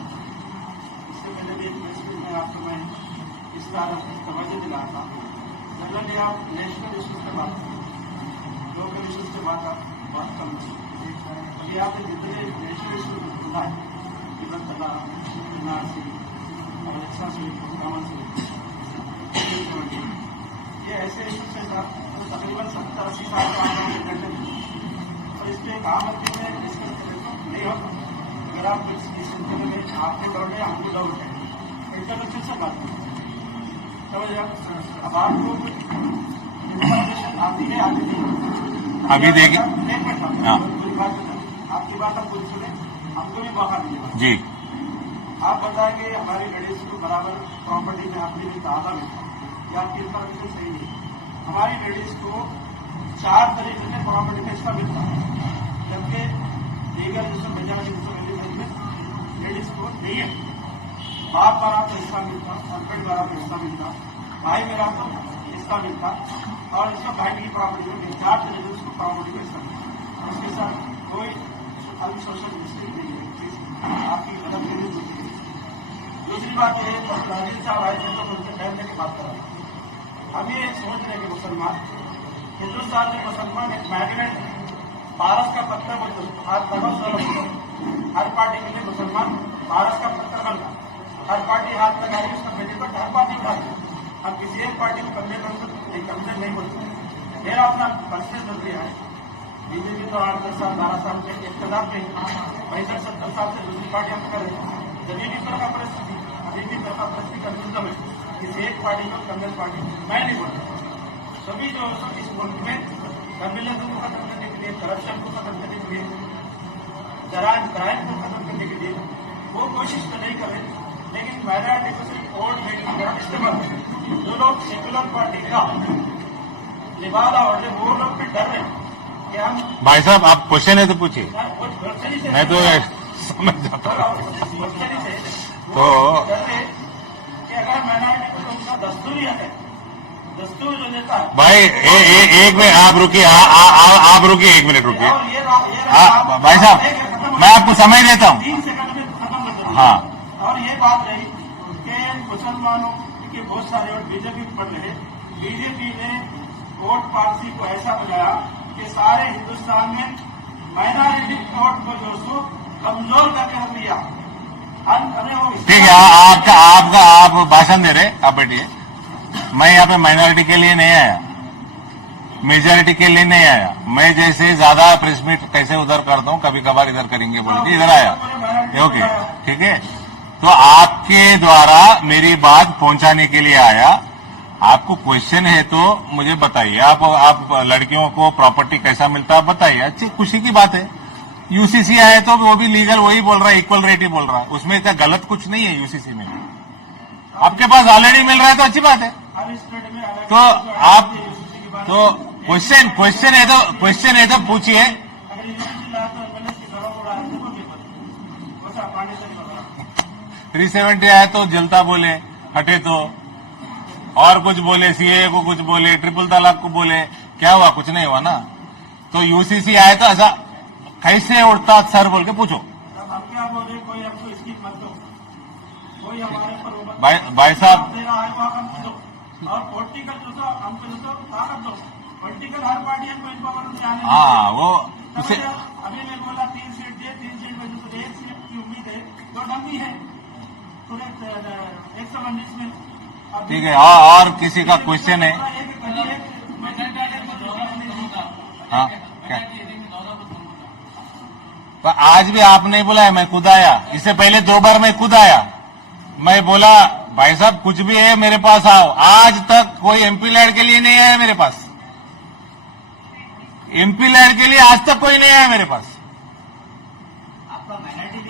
इससे पहले भी एक मैसेज में आपको मैं इस तरह तवज्जो दिला था। जनरली आप नेशनल इश्यूज पे बात करें, लोकल इश्यूज पे बात कम कीजिए। अभी आपने जितने नेशनल इश्यूज सुना है, इधर तला एनआरसी और इलेक्शन से कामन से, ये ऐसे इश्यूज है साहब तो तकरीबन 70-80 साल का और इस पर एक आम आदमी में डिस्कस करें तो नहीं होता। अगर आप इस सिलसिले में आपको डाउट है, हमको डाउट है, इंटरनेशनल से बात करें। तो अब आपको इन्फॉर्मेशन आती है, आती नहीं। अभी देखिए, हाँ। पूरी बात सुना, आपकी बात हम खुद सुने, हमको भी मौका मिलेगा। जी आप बताएंगे हमारी लेडीज को बराबर प्रॉपर्टी में आपने भी दादा मिलता, ये आपकी इन्फॉर्मेशन सही नहीं। हमारी लेडीज को 4 तरीके से प्रॉपर्टी में हिस्सा मिलता है, जबकि लीगल जिसमें मेजोरिटी में लेडीज को नहीं है। बाप बारा को हिस्सा मिलता, हस्बैंड बारा को हिस्सा मिलता, भाई मेरा को हिस्सा मिलता और इसका भाई की प्रॉपर्टी में 4 तरीके से उसको प्रॉपर्टी में हिस्सा मिलता। उसके साथ कोई सोशल मिस्टेक नहीं है, आपकी गलत नहीं होती है। दूसरी बात यह है, राजीव साहब आए थे तो उनसे टाइम लेके बात करा। हम ये सोच रहे कि मुसलमान हिंदुस्तान में मुसलमान एक मैग्नेट है, पारस का पत्थर बन हर पार्टी के लिए मुसलमान पारस का पत्थर बन रहा। हर पार्टी हाथ लगा रही है, उसका बेनिफिट हर पार्टी उठाती है। हम किसी एक पार्टी को कंप्लेन नहीं बोलते। मेरा अपना पर्सनल नजरिया है, बीजेपी तो 8-10 साल 12 साल के इख्तिलाफ में 65-70 साल से दूसरी पार्टी हम कर रहे हैं। जदीदी तरह परिस्थिति अभी भी तरह परिस्थिति कंफ्यूजन है, किसी एक पार्टी को कम्युनिस्ट पार्टी मैं नहीं बोलता। सभी जो इस मुल्क में कम्युनिज्म को खत्म करने के लिए, करप्शन को खत्म करने के लिए, क्राइम को खत्म करने के लिए वो कोशिश तो नहीं कर रहे, लेकिन माइनॉरिटी को सिर्फ वोट देने की तरफ इस्तेमाल करें। जो लोग सेकुलर पार्टी का लिबादा ओढ़ रहे, वो लोग भी डर रहे कि हम भाई साहब, आप क्वेश्चन है तो पूछिए, कुछ वर्षनी से मैं तो समझ जाता हूँ। वर्षनी से तो डर रहे कि अगर माइनॉरिटी को तो उनका दस्तूर ही है, दस्तूर जो देता है। भाई एक मिनट आप रुकिए, आप रुकिए, 1 मिनट रुकिए। और ये भाई साहब, मैं आपको समय देता हूँ। 3 सेकंड में खत्म कर देता हूं। हाँ और ये बात रही कि मुसलमानों के बहुत सारे वोट बीजेपी को पड़ रहे, बीजेपी ने वोट पॉलिसी को ऐसा बनाया कि सारे हिंदुस्तान में माइनॉरिटी वोट को जो सो कमजोर करके रख लिया। ठीक है, आप भाषण दे रहे, आप बैठिए। मैं यहाँ पे माइनॉरिटी के लिए नहीं आया, मेजॉरिटी के लिए नहीं आया। मैं जैसे ज्यादा प्रेस मीट कैसे उधर करता हूँ, कभी कभार इधर करेंगे बोल के इधर आया। ओके, ठीक है। तो आपके द्वारा मेरी बात पहुंचाने के लिए आया। आपको क्वेश्चन है तो मुझे बताइए। आप लड़कियों को प्रॉपर्टी कैसा मिलता है बताइए। अच्छी खुशी की बात है। यूसीसी आए तो वो भी लीगल वही बोल रहा है, इक्वल रेट ही बोल रहा है। उसमें क्या गलत कुछ नहीं है यूसीसी में। आपके पास ऑलरेडी मिल रहा है तो अच्छी बात है। हर स्टेट में अलग तो आप तो क्वेश्चन है तो पूछिए। अगर यूनिवर्सिटी लाते हैं पहले के घरों को डालते हैं पेपर वैसा पानी से नहीं 370 आए तो जलता बोले, हटे तो और कुछ बोले, सीए को कुछ बोले, ट्रिपल तलाक को बोले, क्या हुआ? कुछ नहीं हुआ ना। तो यूसीसी आए तो ऐसा कैसे उड़ता सर बोल के पूछो। अब हम क्या बोल रहे हैं, कोई आपको स्कीम मत दो, कोई हमारे पर भाई साहब दे रहा है वो हम दो, और पॉलिटिकल जो तो हमको जो तो ताकत दो। पॉलिटिकल हर पार्टी हमको इनको से आने हाँ वो उसे अभी मैं बोला 3 सीट दे, 3 सीट में जो 1 सीट की उम्मीद है तो डमी है पूरे 119 में। ठीक है। और किसी का क्वेश्चन है? हाँ क्या? पर आज भी आप नहीं बोला है, मैं खुद आया। इससे पहले 2 बार मैं खुद आया। मैं बोला भाई साहब कुछ भी है मेरे पास आओ। आज तक कोई एमपी लैड के लिए नहीं आया मेरे पास। एमपी लैड के लिए आज तक कोई नहीं आया मेरे पास।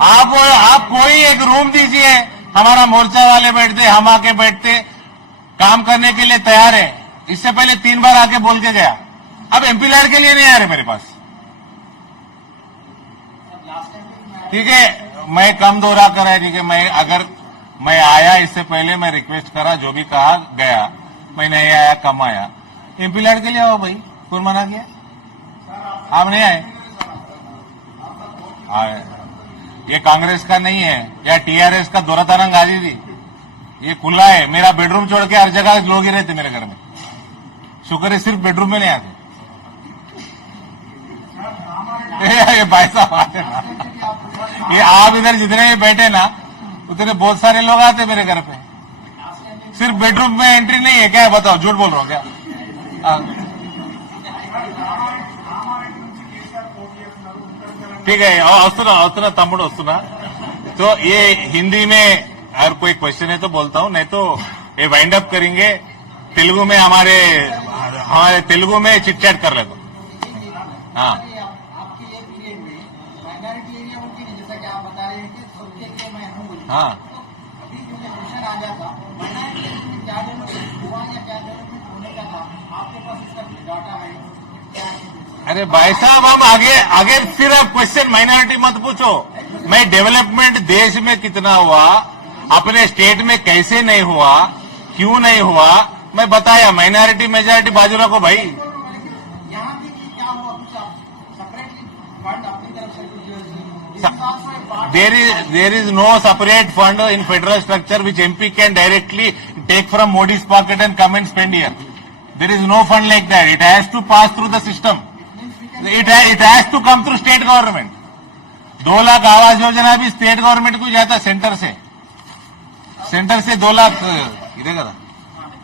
आप कोई एक रूम दीजिए, हमारा मोर्चा वाले बैठते, हम आके बैठते, काम करने के लिए तैयार है। इससे पहले 3 बार आके बोल के गया। अब एमपी लैड के लिए नहीं आ रहे मेरे पास। ठीक है, मैं कम दोहरा कर है। ठीक है, अगर मैं आया इससे पहले मैं रिक्वेस्ट करा, जो भी कहा गया। मैं नहीं आया, कम आया। एमपी लैड के लिए आओ भाई, कौन मना किया? आप नहीं आए। ये कांग्रेस का नहीं है या टीआरएस का दोहरा तरंग आदि थी। ये खुला है। मेरा बेडरूम छोड़ के हर जगह लोग ही रहते मेरे घर में। शुक्र है सिर्फ बेडरूम में नहीं आते। ये भाई साहब आते ना, ये आप इधर जितने भी बैठे ना उतने बहुत सारे लोग आते मेरे घर पे। सिर्फ बेडरूम में एंट्री नहीं है क्या? बताओ, झूठ बोल रहा हूँ क्या? ठीक है, वस्तुना तम्मुడు वस्तुना। तो ये हिंदी में अगर कोई क्वेश्चन है तो बोलता हूँ, नहीं तो ये वाइंड अप करेंगे। तेलुगु में हमारे तेलुगु में चिट चैट कर लेते। हाँ, आपके ये पीरियड में माइनॉरिटी एरिया उनकी नहीं, जैसा कि आप बता रहे हैं कि सबके लिए मैं हूँ बोलिए। हाँ। तो अभी जो क्वेश्चन आ जाता माइनॉरिटी एरिया में क्या डेवलपमेंट हुआ या क्या डेवलपमेंट होने का था, आपके पास इसका डाटा है क्या? अरे भाई साहब, हम आगे फिर आप क्वेश्चन माइनॉरिटी मत पूछो। मैं डेवलपमेंट देश में कितना हुआ, अपने स्टेट में कैसे नहीं हुआ, क्यों नहीं हुआ, मैं बताया। माइनॉरिटी मेजॉरिटी बाजू रखो भाई। यहाँ भी कि क्या हुआ, कुछ सेपरेटली फंड अपनी तरफ से कुछ There is no separate fund in federal structure which MP can directly take from Modi's pocket and come and spend here. There is no fund like that. It has to pass through the system. It has to come through state government. 2 lakh Awas Yojana भी state government को जाता, centre से 2 लाख इधर का।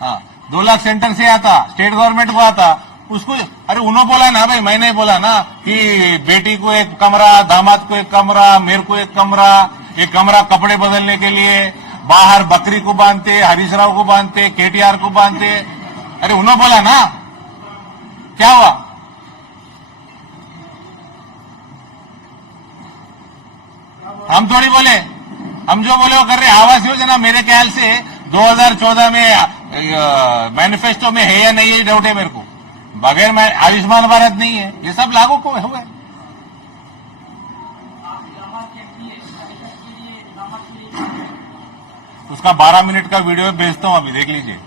हाँ, 2 lakh centre से आता, state government को आता। उसको अरे उन्होंने बोला ना भाई, मैं नहीं बोला ना कि बेटी को एक कमरा, दामाद को एक कमरा, मेरे को एक कमरा, एक कमरा कपड़े बदलने के लिए, बाहर बकरी को बांधते, हरीश राव को बांधते, केटीआर को बांधते। अरे उन्होंने बोला ना, क्या हुआ? हम थोड़ी बोले, हम जो बोले वो कर रहे। आवास योजना मेरे ख्याल से 2014 में मैनिफेस्टो में है या नहीं है, डाउट है मेरे को। बगैर में आयुष्मान भारत नहीं है, ये सब लागू को हुए। उसका 12 मिनट का वीडियो भेजता हूं, अभी देख लीजिए।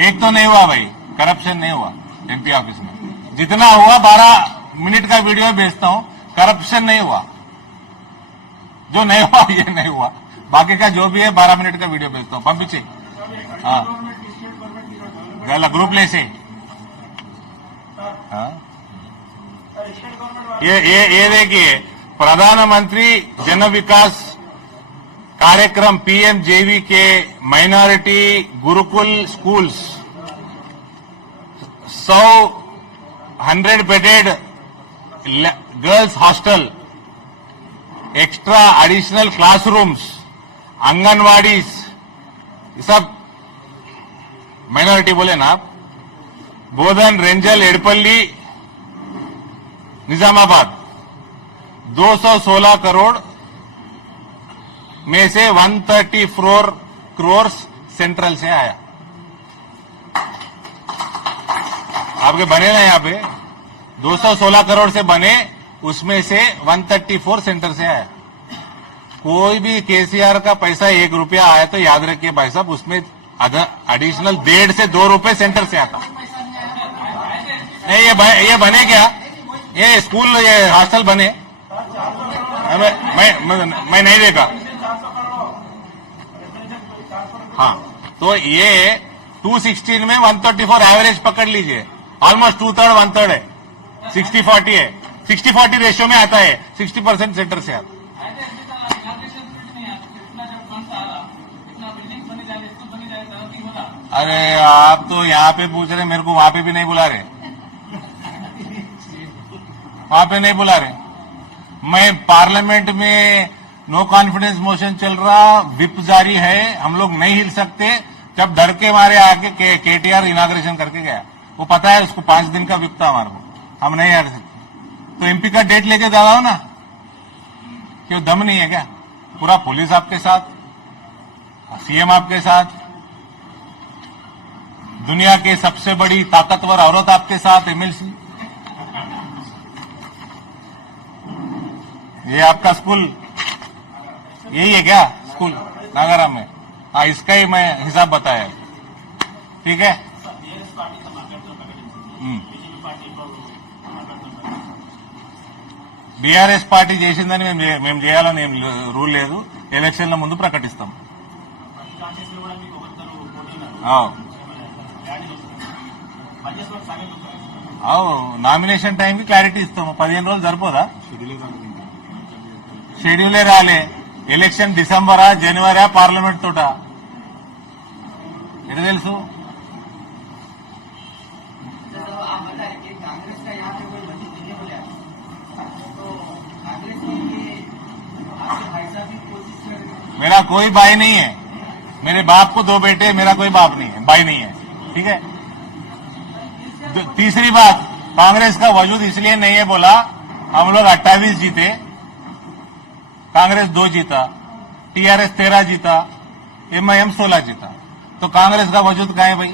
एक तो नहीं हुआ भाई, करप्शन नहीं हुआ एमपी ऑफिस में। जितना हुआ 12 मिनट का वीडियो भेजता हूं, करप्शन नहीं हुआ। जो नहीं हुआ ये नहीं हुआ, बाकी का जो भी है 12 मिनट का वीडियो भेजता हूं। पंपिचे हाँ, ग्रुप ले से हाँ। ये देखिए, प्रधानमंत्री जन विकास कार्यक्रम पीएमजेवी के minority Gurukul schools 100 bedded girls hostel, extra additional classrooms, anganwadi, सब माइनॉरिटी बोले ना आप, बोधन, रेंजल, एडपल्ली, निजामाबाद, 216 करोड़ में से 134 करोड़ सेंट्रल से आया। आपके बने ना, यहाँ पे 216 करोड़ से बने, उसमें से 134 सेंटर से आया। कोई भी केसीआर का पैसा 1 रुपया आया तो याद रखिए भाई साहब, उसमें एडिशनल 1.5 से 2 रुपए सेंटर से आता। नहीं, ये बने क्या, ये स्कूल, ये हॉस्टल बने, मैं नहीं देखा। हाँ, तो ये 216 में 134 एवरेज पकड़ लीजिए, ऑलमोस्ट 2/3 1/3 है, 60-40 है, 60-40 रेशियो में आता है, 60% सेंटर से आता। अरे आप तो यहाँ पे पूछ रहे, मेरे को वहां पे भी नहीं बुला रहे, वहां पे नहीं बुला रहे। मैं पार्लियामेंट में नो कॉन्फिडेंस मोशन चल रहा, विप जारी है, हम लोग नहीं हिल सकते, जब डर के मारे आके केटीआर इनाग्रेशन करके गया। वो पता है उसको 5 दिन का विप था हमारे को, हम नहीं हट सकते। तो एमपी का डेट लेके जा रहा हो ना, क्यों दम नहीं है क्या? पूरा पुलिस आपके साथ, सीएम आपके साथ, दुनिया की सबसे बड़ी ताकतवर औरत आपके साथ, एमएलसी। ये आपका स्कूल यही है क्या, स्कूल नागाराम में? हाँ, इसका ही मैं हिसाब बताया, ठीक है। బీఆర్ఎస్ పార్టీ చేసిందని మేము చేయాలని ఏం రూల్ లేదు, ఎలక్షన్ల ముందు ప్రకటిస్తాం. నామినేషన్ టైంకి క్లారిటీ ఇస్తాము, 15 రోజులు సరిపోదా? షెడ్యూలే రాలే, ఎలక్షన్ డిసెంబరా జనవరా పార్లమెంట్ తోట ఎటు తెలుసు? मेरा कोई भाई नहीं है, मेरे बाप को 2 बेटे, मेरा कोई बाप नहीं है, भाई नहीं है, ठीक है। तीसरी बात, कांग्रेस का वजूद इसलिए नहीं है बोला, हम लोग 28 जीते, कांग्रेस 2 जीता, टीआरएस 13 जीता, एमआईएम 16 जीता, तो कांग्रेस का वजूद कहाँ है भाई?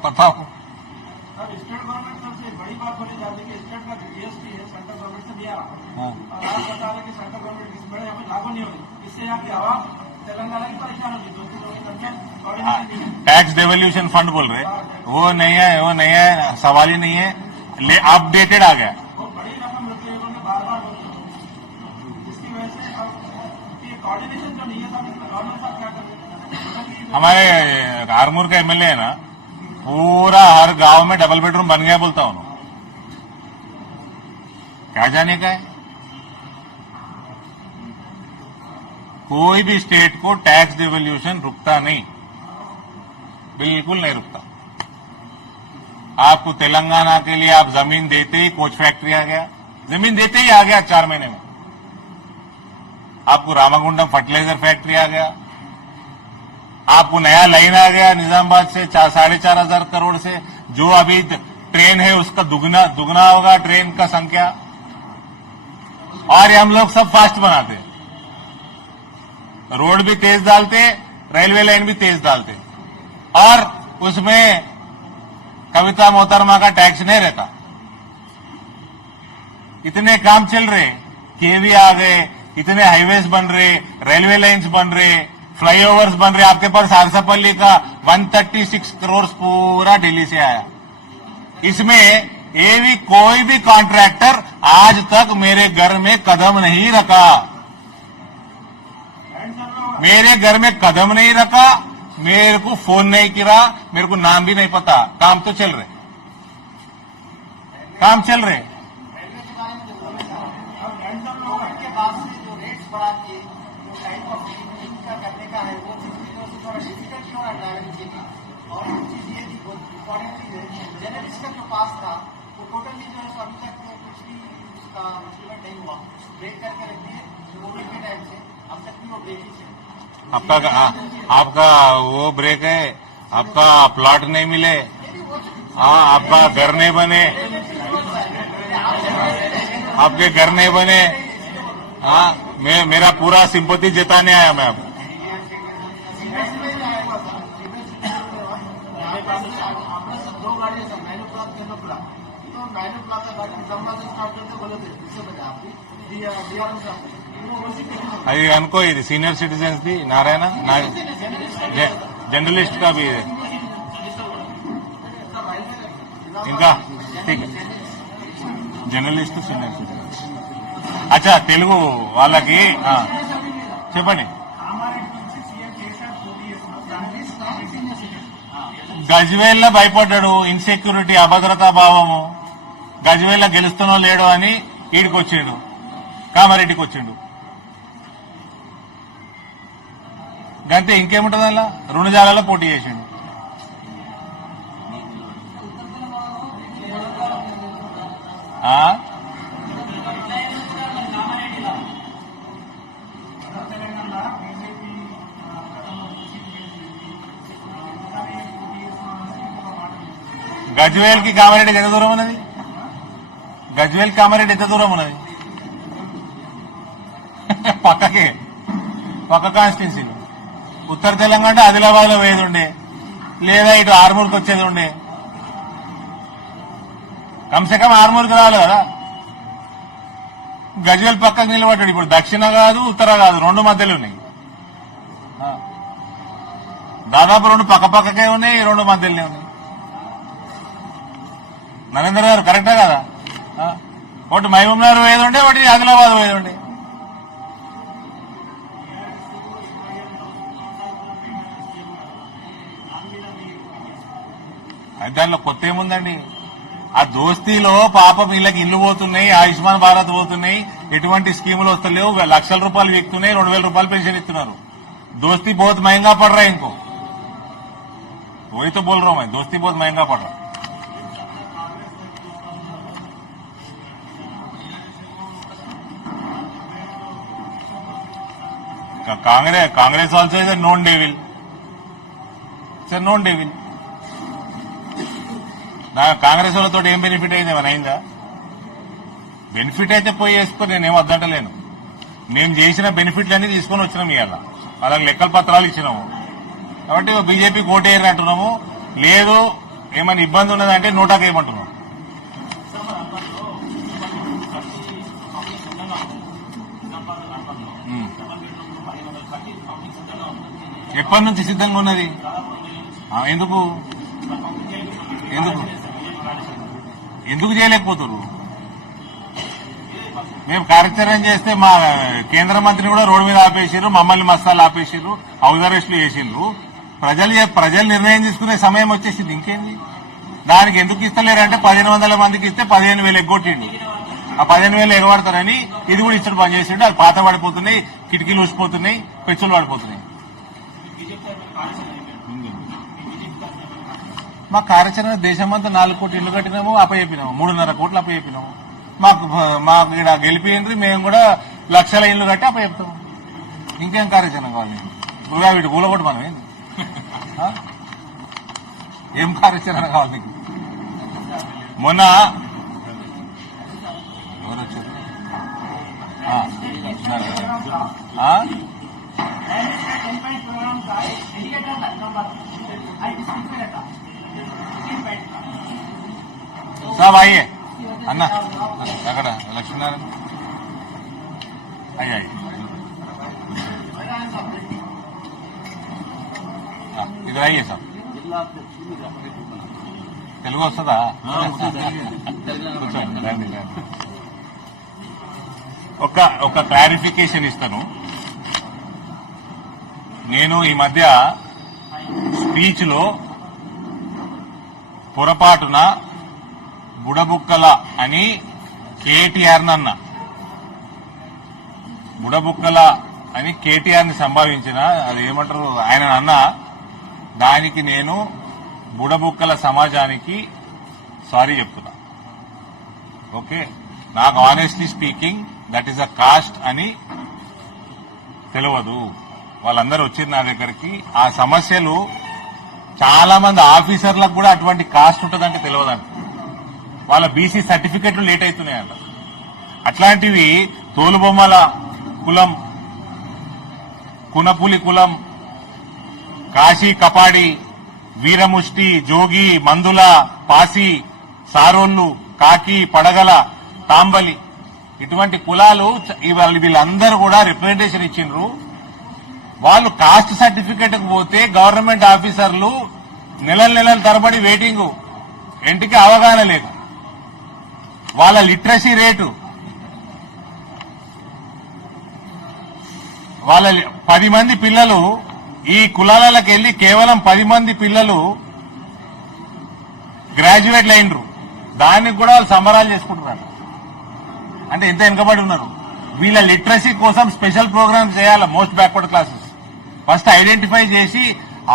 बताओ। अब स्टेट गवर्नमेंट सबसे बड़ी बात बोली जाती है कि स्टेट का जीएसटी है सेंट्रल गवर्नमेंट से दिया, और आप बता रहे कि सेंट्रल गवर्नमेंट इस बड़े हमें लागू नहीं होगी, इससे यहाँ की आवाम तेलंगाना की परेशान होगी। टैक्स डेवल्यूशन फंड बोल रहे, वो नहीं है, वो नहीं है, सवाल ही नहीं है, अपडेटेड आ गया। वो बड़ी रकम रुपये उन्होंने बार-बार बोली, जिसकी वजह से ये कोऑर्डिनेशन जो नहीं है, गवर्नमेंट साहब क्या कर रहे हैं? हमारे आरमूर का एमएलए है ना, पूरा हर गांव में डबल बेडरूम बन गया बोलता हूं, क्या जाने का है? कोई भी स्टेट को टैक्स डिवोल्यूशन रुकता नहीं, बिल्कुल नहीं रुकता। आपको तेलंगाना के लिए आप जमीन देते ही कोच फैक्ट्री आ गया, जमीन देते ही आ गया 4 महीने में। आपको रामागुंडम फर्टिलाइजर फैक्ट्री आ गया, आपको नया लाइन आ गया निजामाबाद से 4,500 करोड़ से, जो अभी ट्रेन है उसका दुगना होगा ट्रेन का संख्या, और ये हम लोग सब फास्ट बनाते, रोड भी तेज डालते, रेलवे लाइन भी तेज डालते, और उसमें कविता मोहतरमा का टैक्स नहीं रहता। इतने काम चल रहे, केवी आ गए, इतने हाईवेज बन रहे, रेलवे लाइंस बन रहे, फ्लाईओवर्स बन रहे। आपके पास सारसापल्ली का 136 करोड़ पूरा दिल्ली से आया। इसमें ये भी कोई भी कॉन्ट्रैक्टर आज तक मेरे घर में कदम नहीं रखा, मेरे घर में कदम नहीं रखा, मेरे को फोन नहीं किया, मेरे को नाम भी नहीं पता। काम तो चल रहे, काम चल रहे। के बाद से जो रेट्स बढ़ा के जो टाइप ऑफ का करने का है, वो चीज थोड़ा डिफिकल्ट क्यों है ड्राइविंग के लिए? और चीज ये इम्पोर्टेंट चीज है, जनरली रजिस्टर जो पास था वो टोटली जो है सो अभी तक कुछ भी उसका इम्प्लीमेंट नहीं हुआ, ब्रेक करके रख दिए कोविड के टाइम से अब तक भी वो ब्रेक ही है। आपका वो ब्रेक है, आपका प्लॉट नहीं मिले, हाँ आपका घर नहीं बने, आपके घर नहीं बने, हाँ मेरा पूरा सिंपत्ति जताने आया मैं आपको। आपने सब 2 गाड़ियां सर, मैन्यू प्लास टेनो प्लास, तो मैन्यू प्लास का गाड़ी जम्मा से स्टार्ट करते बोले थे इससे बता आपकी डीआरएम साहब అది అనుకో, ఇది senior citizens the Narayana journalist కా भी है ఇంకా జర్నలిస్ట్ సీనియర్ సిటిజన్స్. అచ్చా తెలుగు వాళ్ళకి చెప్పండి. గజ్వేల్లో భయపడ్డాడు, ఇన్సెక్యూరిటీ అభద్రతా భావము, గజ్వేల్లో గెలుస్తున్నో లేడో అని ఈడికి వచ్చిండు, కామారెడ్డికి వచ్చిండు. గంతే, ఇంకేముంటుంది అలా 2 జాగాలలో పోటీ చేసిండు. గజ్వేల్ కి కామారెడ్డికి ఎంత దూరం ఉన్నది? గజ్వేల్ కామారెడ్డి ఎంత దూరం ఉన్నది? పక్క కాన్స్టిట్యున్సీ. ఉత్తర తెలంగాణ ఆదిలాబాద్ లో పోయేది ఉండే, లేదా ఇటు ఆర్మూర్కి వచ్చేది ఉండే. కమ్సే కమ్ ఆర్మూర్కి రావాలి కదా. గజ్వేల్ పక్కకు నిలబడ్డాడు. ఇప్పుడు దక్షిణ కాదు ఉత్తర కాదు, 2 మధ్యలో ఉన్నాయి. దాదాపు 2 పక్కకే ఉన్నాయి, 2 మధ్యలోనే ఉన్నాయి. నరేంద్ర గారు కరెక్టా కదా? ఒకటి మహబూబ్ నగర్ పోయేది ఉండే, ఒకటి ఆదిలాబాద్ పోయేది ఉండే. దానిలో కొత్త ఏముందండి? ఆ దోస్తీలో పాపం వీళ్ళకి ఇల్లు పోతున్నాయి, ఆయుష్మాన్ భారత్ పోతున్నాయి, ఎటువంటి స్కీములు వస్తలేవు, లక్షల రూపాయలు వీక్తున్నాయి, 2000 రూపాయలు పెన్షన్ ఇస్తున్నారు. दोस्ती बहुत महंगा पड़ रहा है इनको, वही तो बोल रहा हूं मैं, दोस्ती बहुत महंगा पड़ रहा है. Congress also is a known devil. It's a known devil. నా కాంగ్రెస్ వాళ్ళతో ఏం బెనిఫిట్ అయింది? ఏమైనా అయిందా? బెనిఫిట్ అయితే పోయి వేసుకొని నేనేం వద్దంటలేను. మేము చేసిన బెనిఫిట్లన్నీ తీసుకొని వచ్చినాం. ఇవాళ అలాగే లెక్కల పత్రాలు ఇచ్చినాము. కాబట్టి బీజేపీకి ఓటేయని అంటున్నాము. లేదు ఏమైనా ఇబ్బంది ఉన్నదంటే నోటాకి ఏమంటున్నాం. ఎప్పటి నుంచి సిద్ధంగా ఉన్నది? ఎందుకు ఎందుకు ఎందుకు చేయలేకపోతున్నారు? మేము కార్యాచరణ చేస్తే మా కేంద్ర మంత్రిని కూడా రోడ్డు మీద ఆపేసారు, మమ్మల్ని మస్తాలు ఆపేసారు, హౌస్ అరెస్టులు చేసిండ్రు. ప్రజలు నిర్ణయం తీసుకునే సమయం వచ్చేసింది. ఇంకేంది? దానికి ఎందుకు ఇస్తలేరంటే 1500 మందికి ఇస్తే 15,000 ఎగ్గొట్టిండు. ఆ 15,000 ఎగబడతారని ఇది కూడా ఇచ్చడం పని చేసిండు. అది పాత పడిపోతున్నాయి, కిటికీలు ఊసిపోతున్నాయి, పెచ్చులు పడిపోతున్నాయి. మా కార్యాచరణ దేశమంతా 4 కోట్ల ఇళ్లు కట్టినాము, అప్పచెప్పినాము. 3.5 కోట్లు అప్పచెప్పినాము. మాకు ఇక్కడ గెలిపిండ్రి, మేము కూడా లక్షల ఇళ్లు కట్టి అప్పచెప్తాము. ఇంకేం కార్యాచరణ కావాలి? వీటి కూలగొట్టు మనం ఏంది? ఏం కార్యాచరణ కావాలి నీకు? మొన్న ఎవరు వచ్చారు? साहब आइए अन्ना अगर लक्ष्मीनारायण आइए इधर आइए साहब. తెలుగు వస్తుందా? ఒక క్లారిఫికేషన్ ఇస్తాను. నేను ఈ మధ్య స్పీచ్ లో పొరపాటున బుడబుక్కల అని కేటీఆర్ అన్నా. బుడబుక్కల అని కేటీఆర్ ని సంభావించిన, అది ఏమంటారు ఆయన అన్నా. దానికి నేను బుడబుక్కల సమాజానికి సారీ చెప్తున్నా. ఓకే, నాకు honestly speaking that is a cost అని తెలియదు. వాళ్ళందరూ వచ్చారు నా దగ్గరికి. ఆ సమస్యలు చాలా మంది ఆఫీసర్లకు కూడా అటువంటి కాస్ట్ ఉంటుందంటే తెలియదంట. వాళ్ళ బీసీ సర్టిఫికెట్లు లేట్ అవుతున్నాయంట. అట్లాంటివి తోలుబొమ్మల కులం, కునపులి కులం, కాశీ కపాడి, వీరముష్టి, జోగి, మందుల, పాసి, సారోళ్లు, కాకి, పడగల, తాంబలి ఇటువంటి కులాలు ఇవాళ వీళ్ళందరూ కూడా రిప్రజెంటేషన్ ఇచ్చిండ్రు. వాళ్ళు కాస్ట్ సర్టిఫికెట్ కు పోతే గవర్నమెంట్ ఆఫీసర్లు నెలల తరబడి వెయిటింగ్, ఇంటికి అవగాహన లేదు. వాళ్ళ లిటరసీ రేటు, వాళ్ళ 10 మంది పిల్లలు ఈ కులాలకు వెళ్లి కేవలం 10 మంది పిల్లలు గ్రాడ్యుయేట్లు అయినరు. దానికి కూడా వాళ్ళు సంబరాలు చేసుకుంటున్నారు. అంటే ఎంత వెనుకబడి ఉన్నారు. వీళ్ళ లిటరసీ కోసం స్పెషల్ ప్రోగ్రామ్స్ చేయాలి. Most backward classes first identify చేసి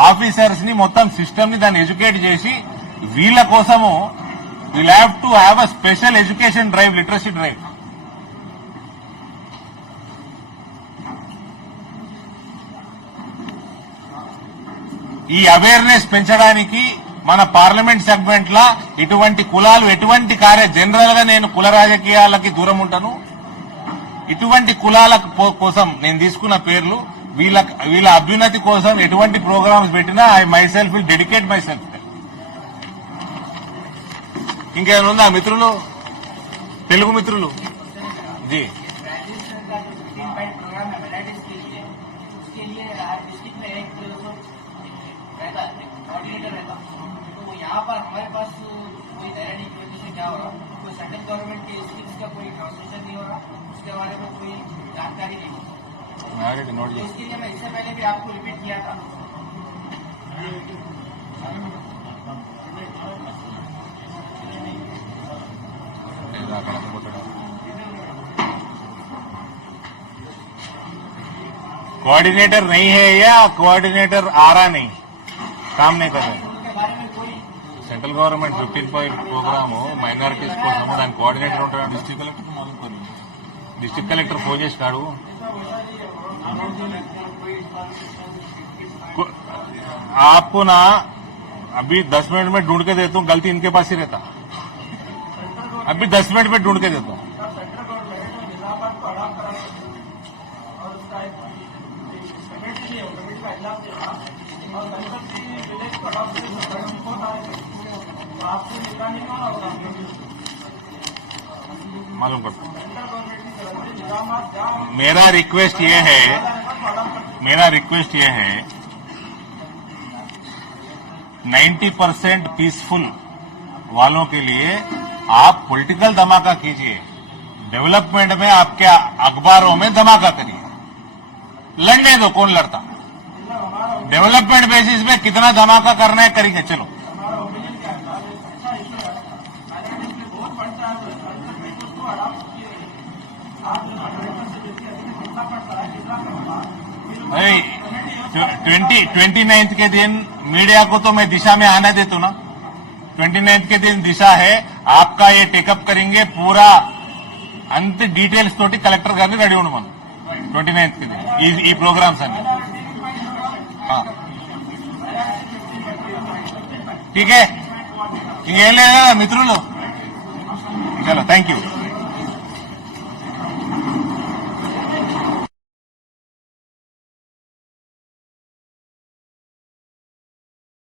ఆఫీసర్స్ ని మొత్తం సిస్టమ్ ని దాన్ని ఎడ్యుకేట్ చేసి వీళ్ళ కోసము we'll have to have a special education drive, literacy drive. ఈ అవేర్నెస్ పెంచడానికి మన పార్లమెంట్ సెగ్మెంట్ లా ఇటువంటి కులాలు ఎటువంటి జనరల్ గా నేను కుల రాజకీయాలకి దూరం ఉంటాను. ఇటువంటి కులాల కోసం నేను తీసుకున్న పేర్లు వీళ్ళ అభ్యున్నతి కోసం ఎటువంటి ప్రోగ్రామ్స్ పెట్టినా I my self will dedicate my self. ఇంకేమైనా ఉందా మిత్రులు, తెలుగు మిత్రులు? జీ प्रोग्राम है वैरायटीज के लिए, उसके लिए हर डिस्ट्रिक्ट में एक रहता है, कोऑर्डिनेटर रहता है. तो यहाँ पर हमारे पास कोई तैयारी की वजह से क्या हो रहा, कोई सेंट्रल गवर्नमेंट के स्कीम्स का कोई ट्रांसलेशन नहीं हो रहा, उसके बारे में कोई जानकारी नहीं. नोट तो इसके लिए मैं इससे पहले भी आपको रिपीट किया था. कोऑर्डिनेटर नहीं है या कोऑर्डिनेटर आ रहा नहीं, काम नहीं कर रहे. उनके बारे में कोई సెంట్రల్ గవర్నమెంట్ 15 ప్రోగ్రామ్ మైనారిటీస్ కోసం దాని కోఆర్డినేటర్ ఉంటాడు. డిస్ట్రిక్ట్ కలెక్టర్ మాలుకొని डिस्ट्रिक्ट कलेक्टर फोन చేసి కాడు. आपको ना अभी 10 मिनट में ढूंढ के देता हूँ, गलती इनके पास ही रहता. अभी 10 मिनट में ढूंढ के देता हूँ. मालूम करता हूँ. मेरा रिक्वेस्ट ये है 90% पीसफुल वालों के लिए आप पॉलिटिकल धमाका कीजिए. डेवलपमेंट में आपके अखबारों में धमाका करिए. लड़ने दो, कौन लड़ता. डेवलपमेंट बेसिस में कितना धमाका करना है करेंगे. चलो भाई 29th के दिन मीडिया को तो मैं दिशा में आने देता हूं ना. 29th के दिन दिशा है आपका, ये टेकअप करेंगे पूरा अंत डीटेल्स तोटी कलेक्टर गारी रेडी उंड मन 29th के दिन ఈ ప్రోగ్రామ్స్ అన్ని. ठीक है, ఇంకేం లేదా మిత్రులు. చలో, థ్యాంక్ యూ.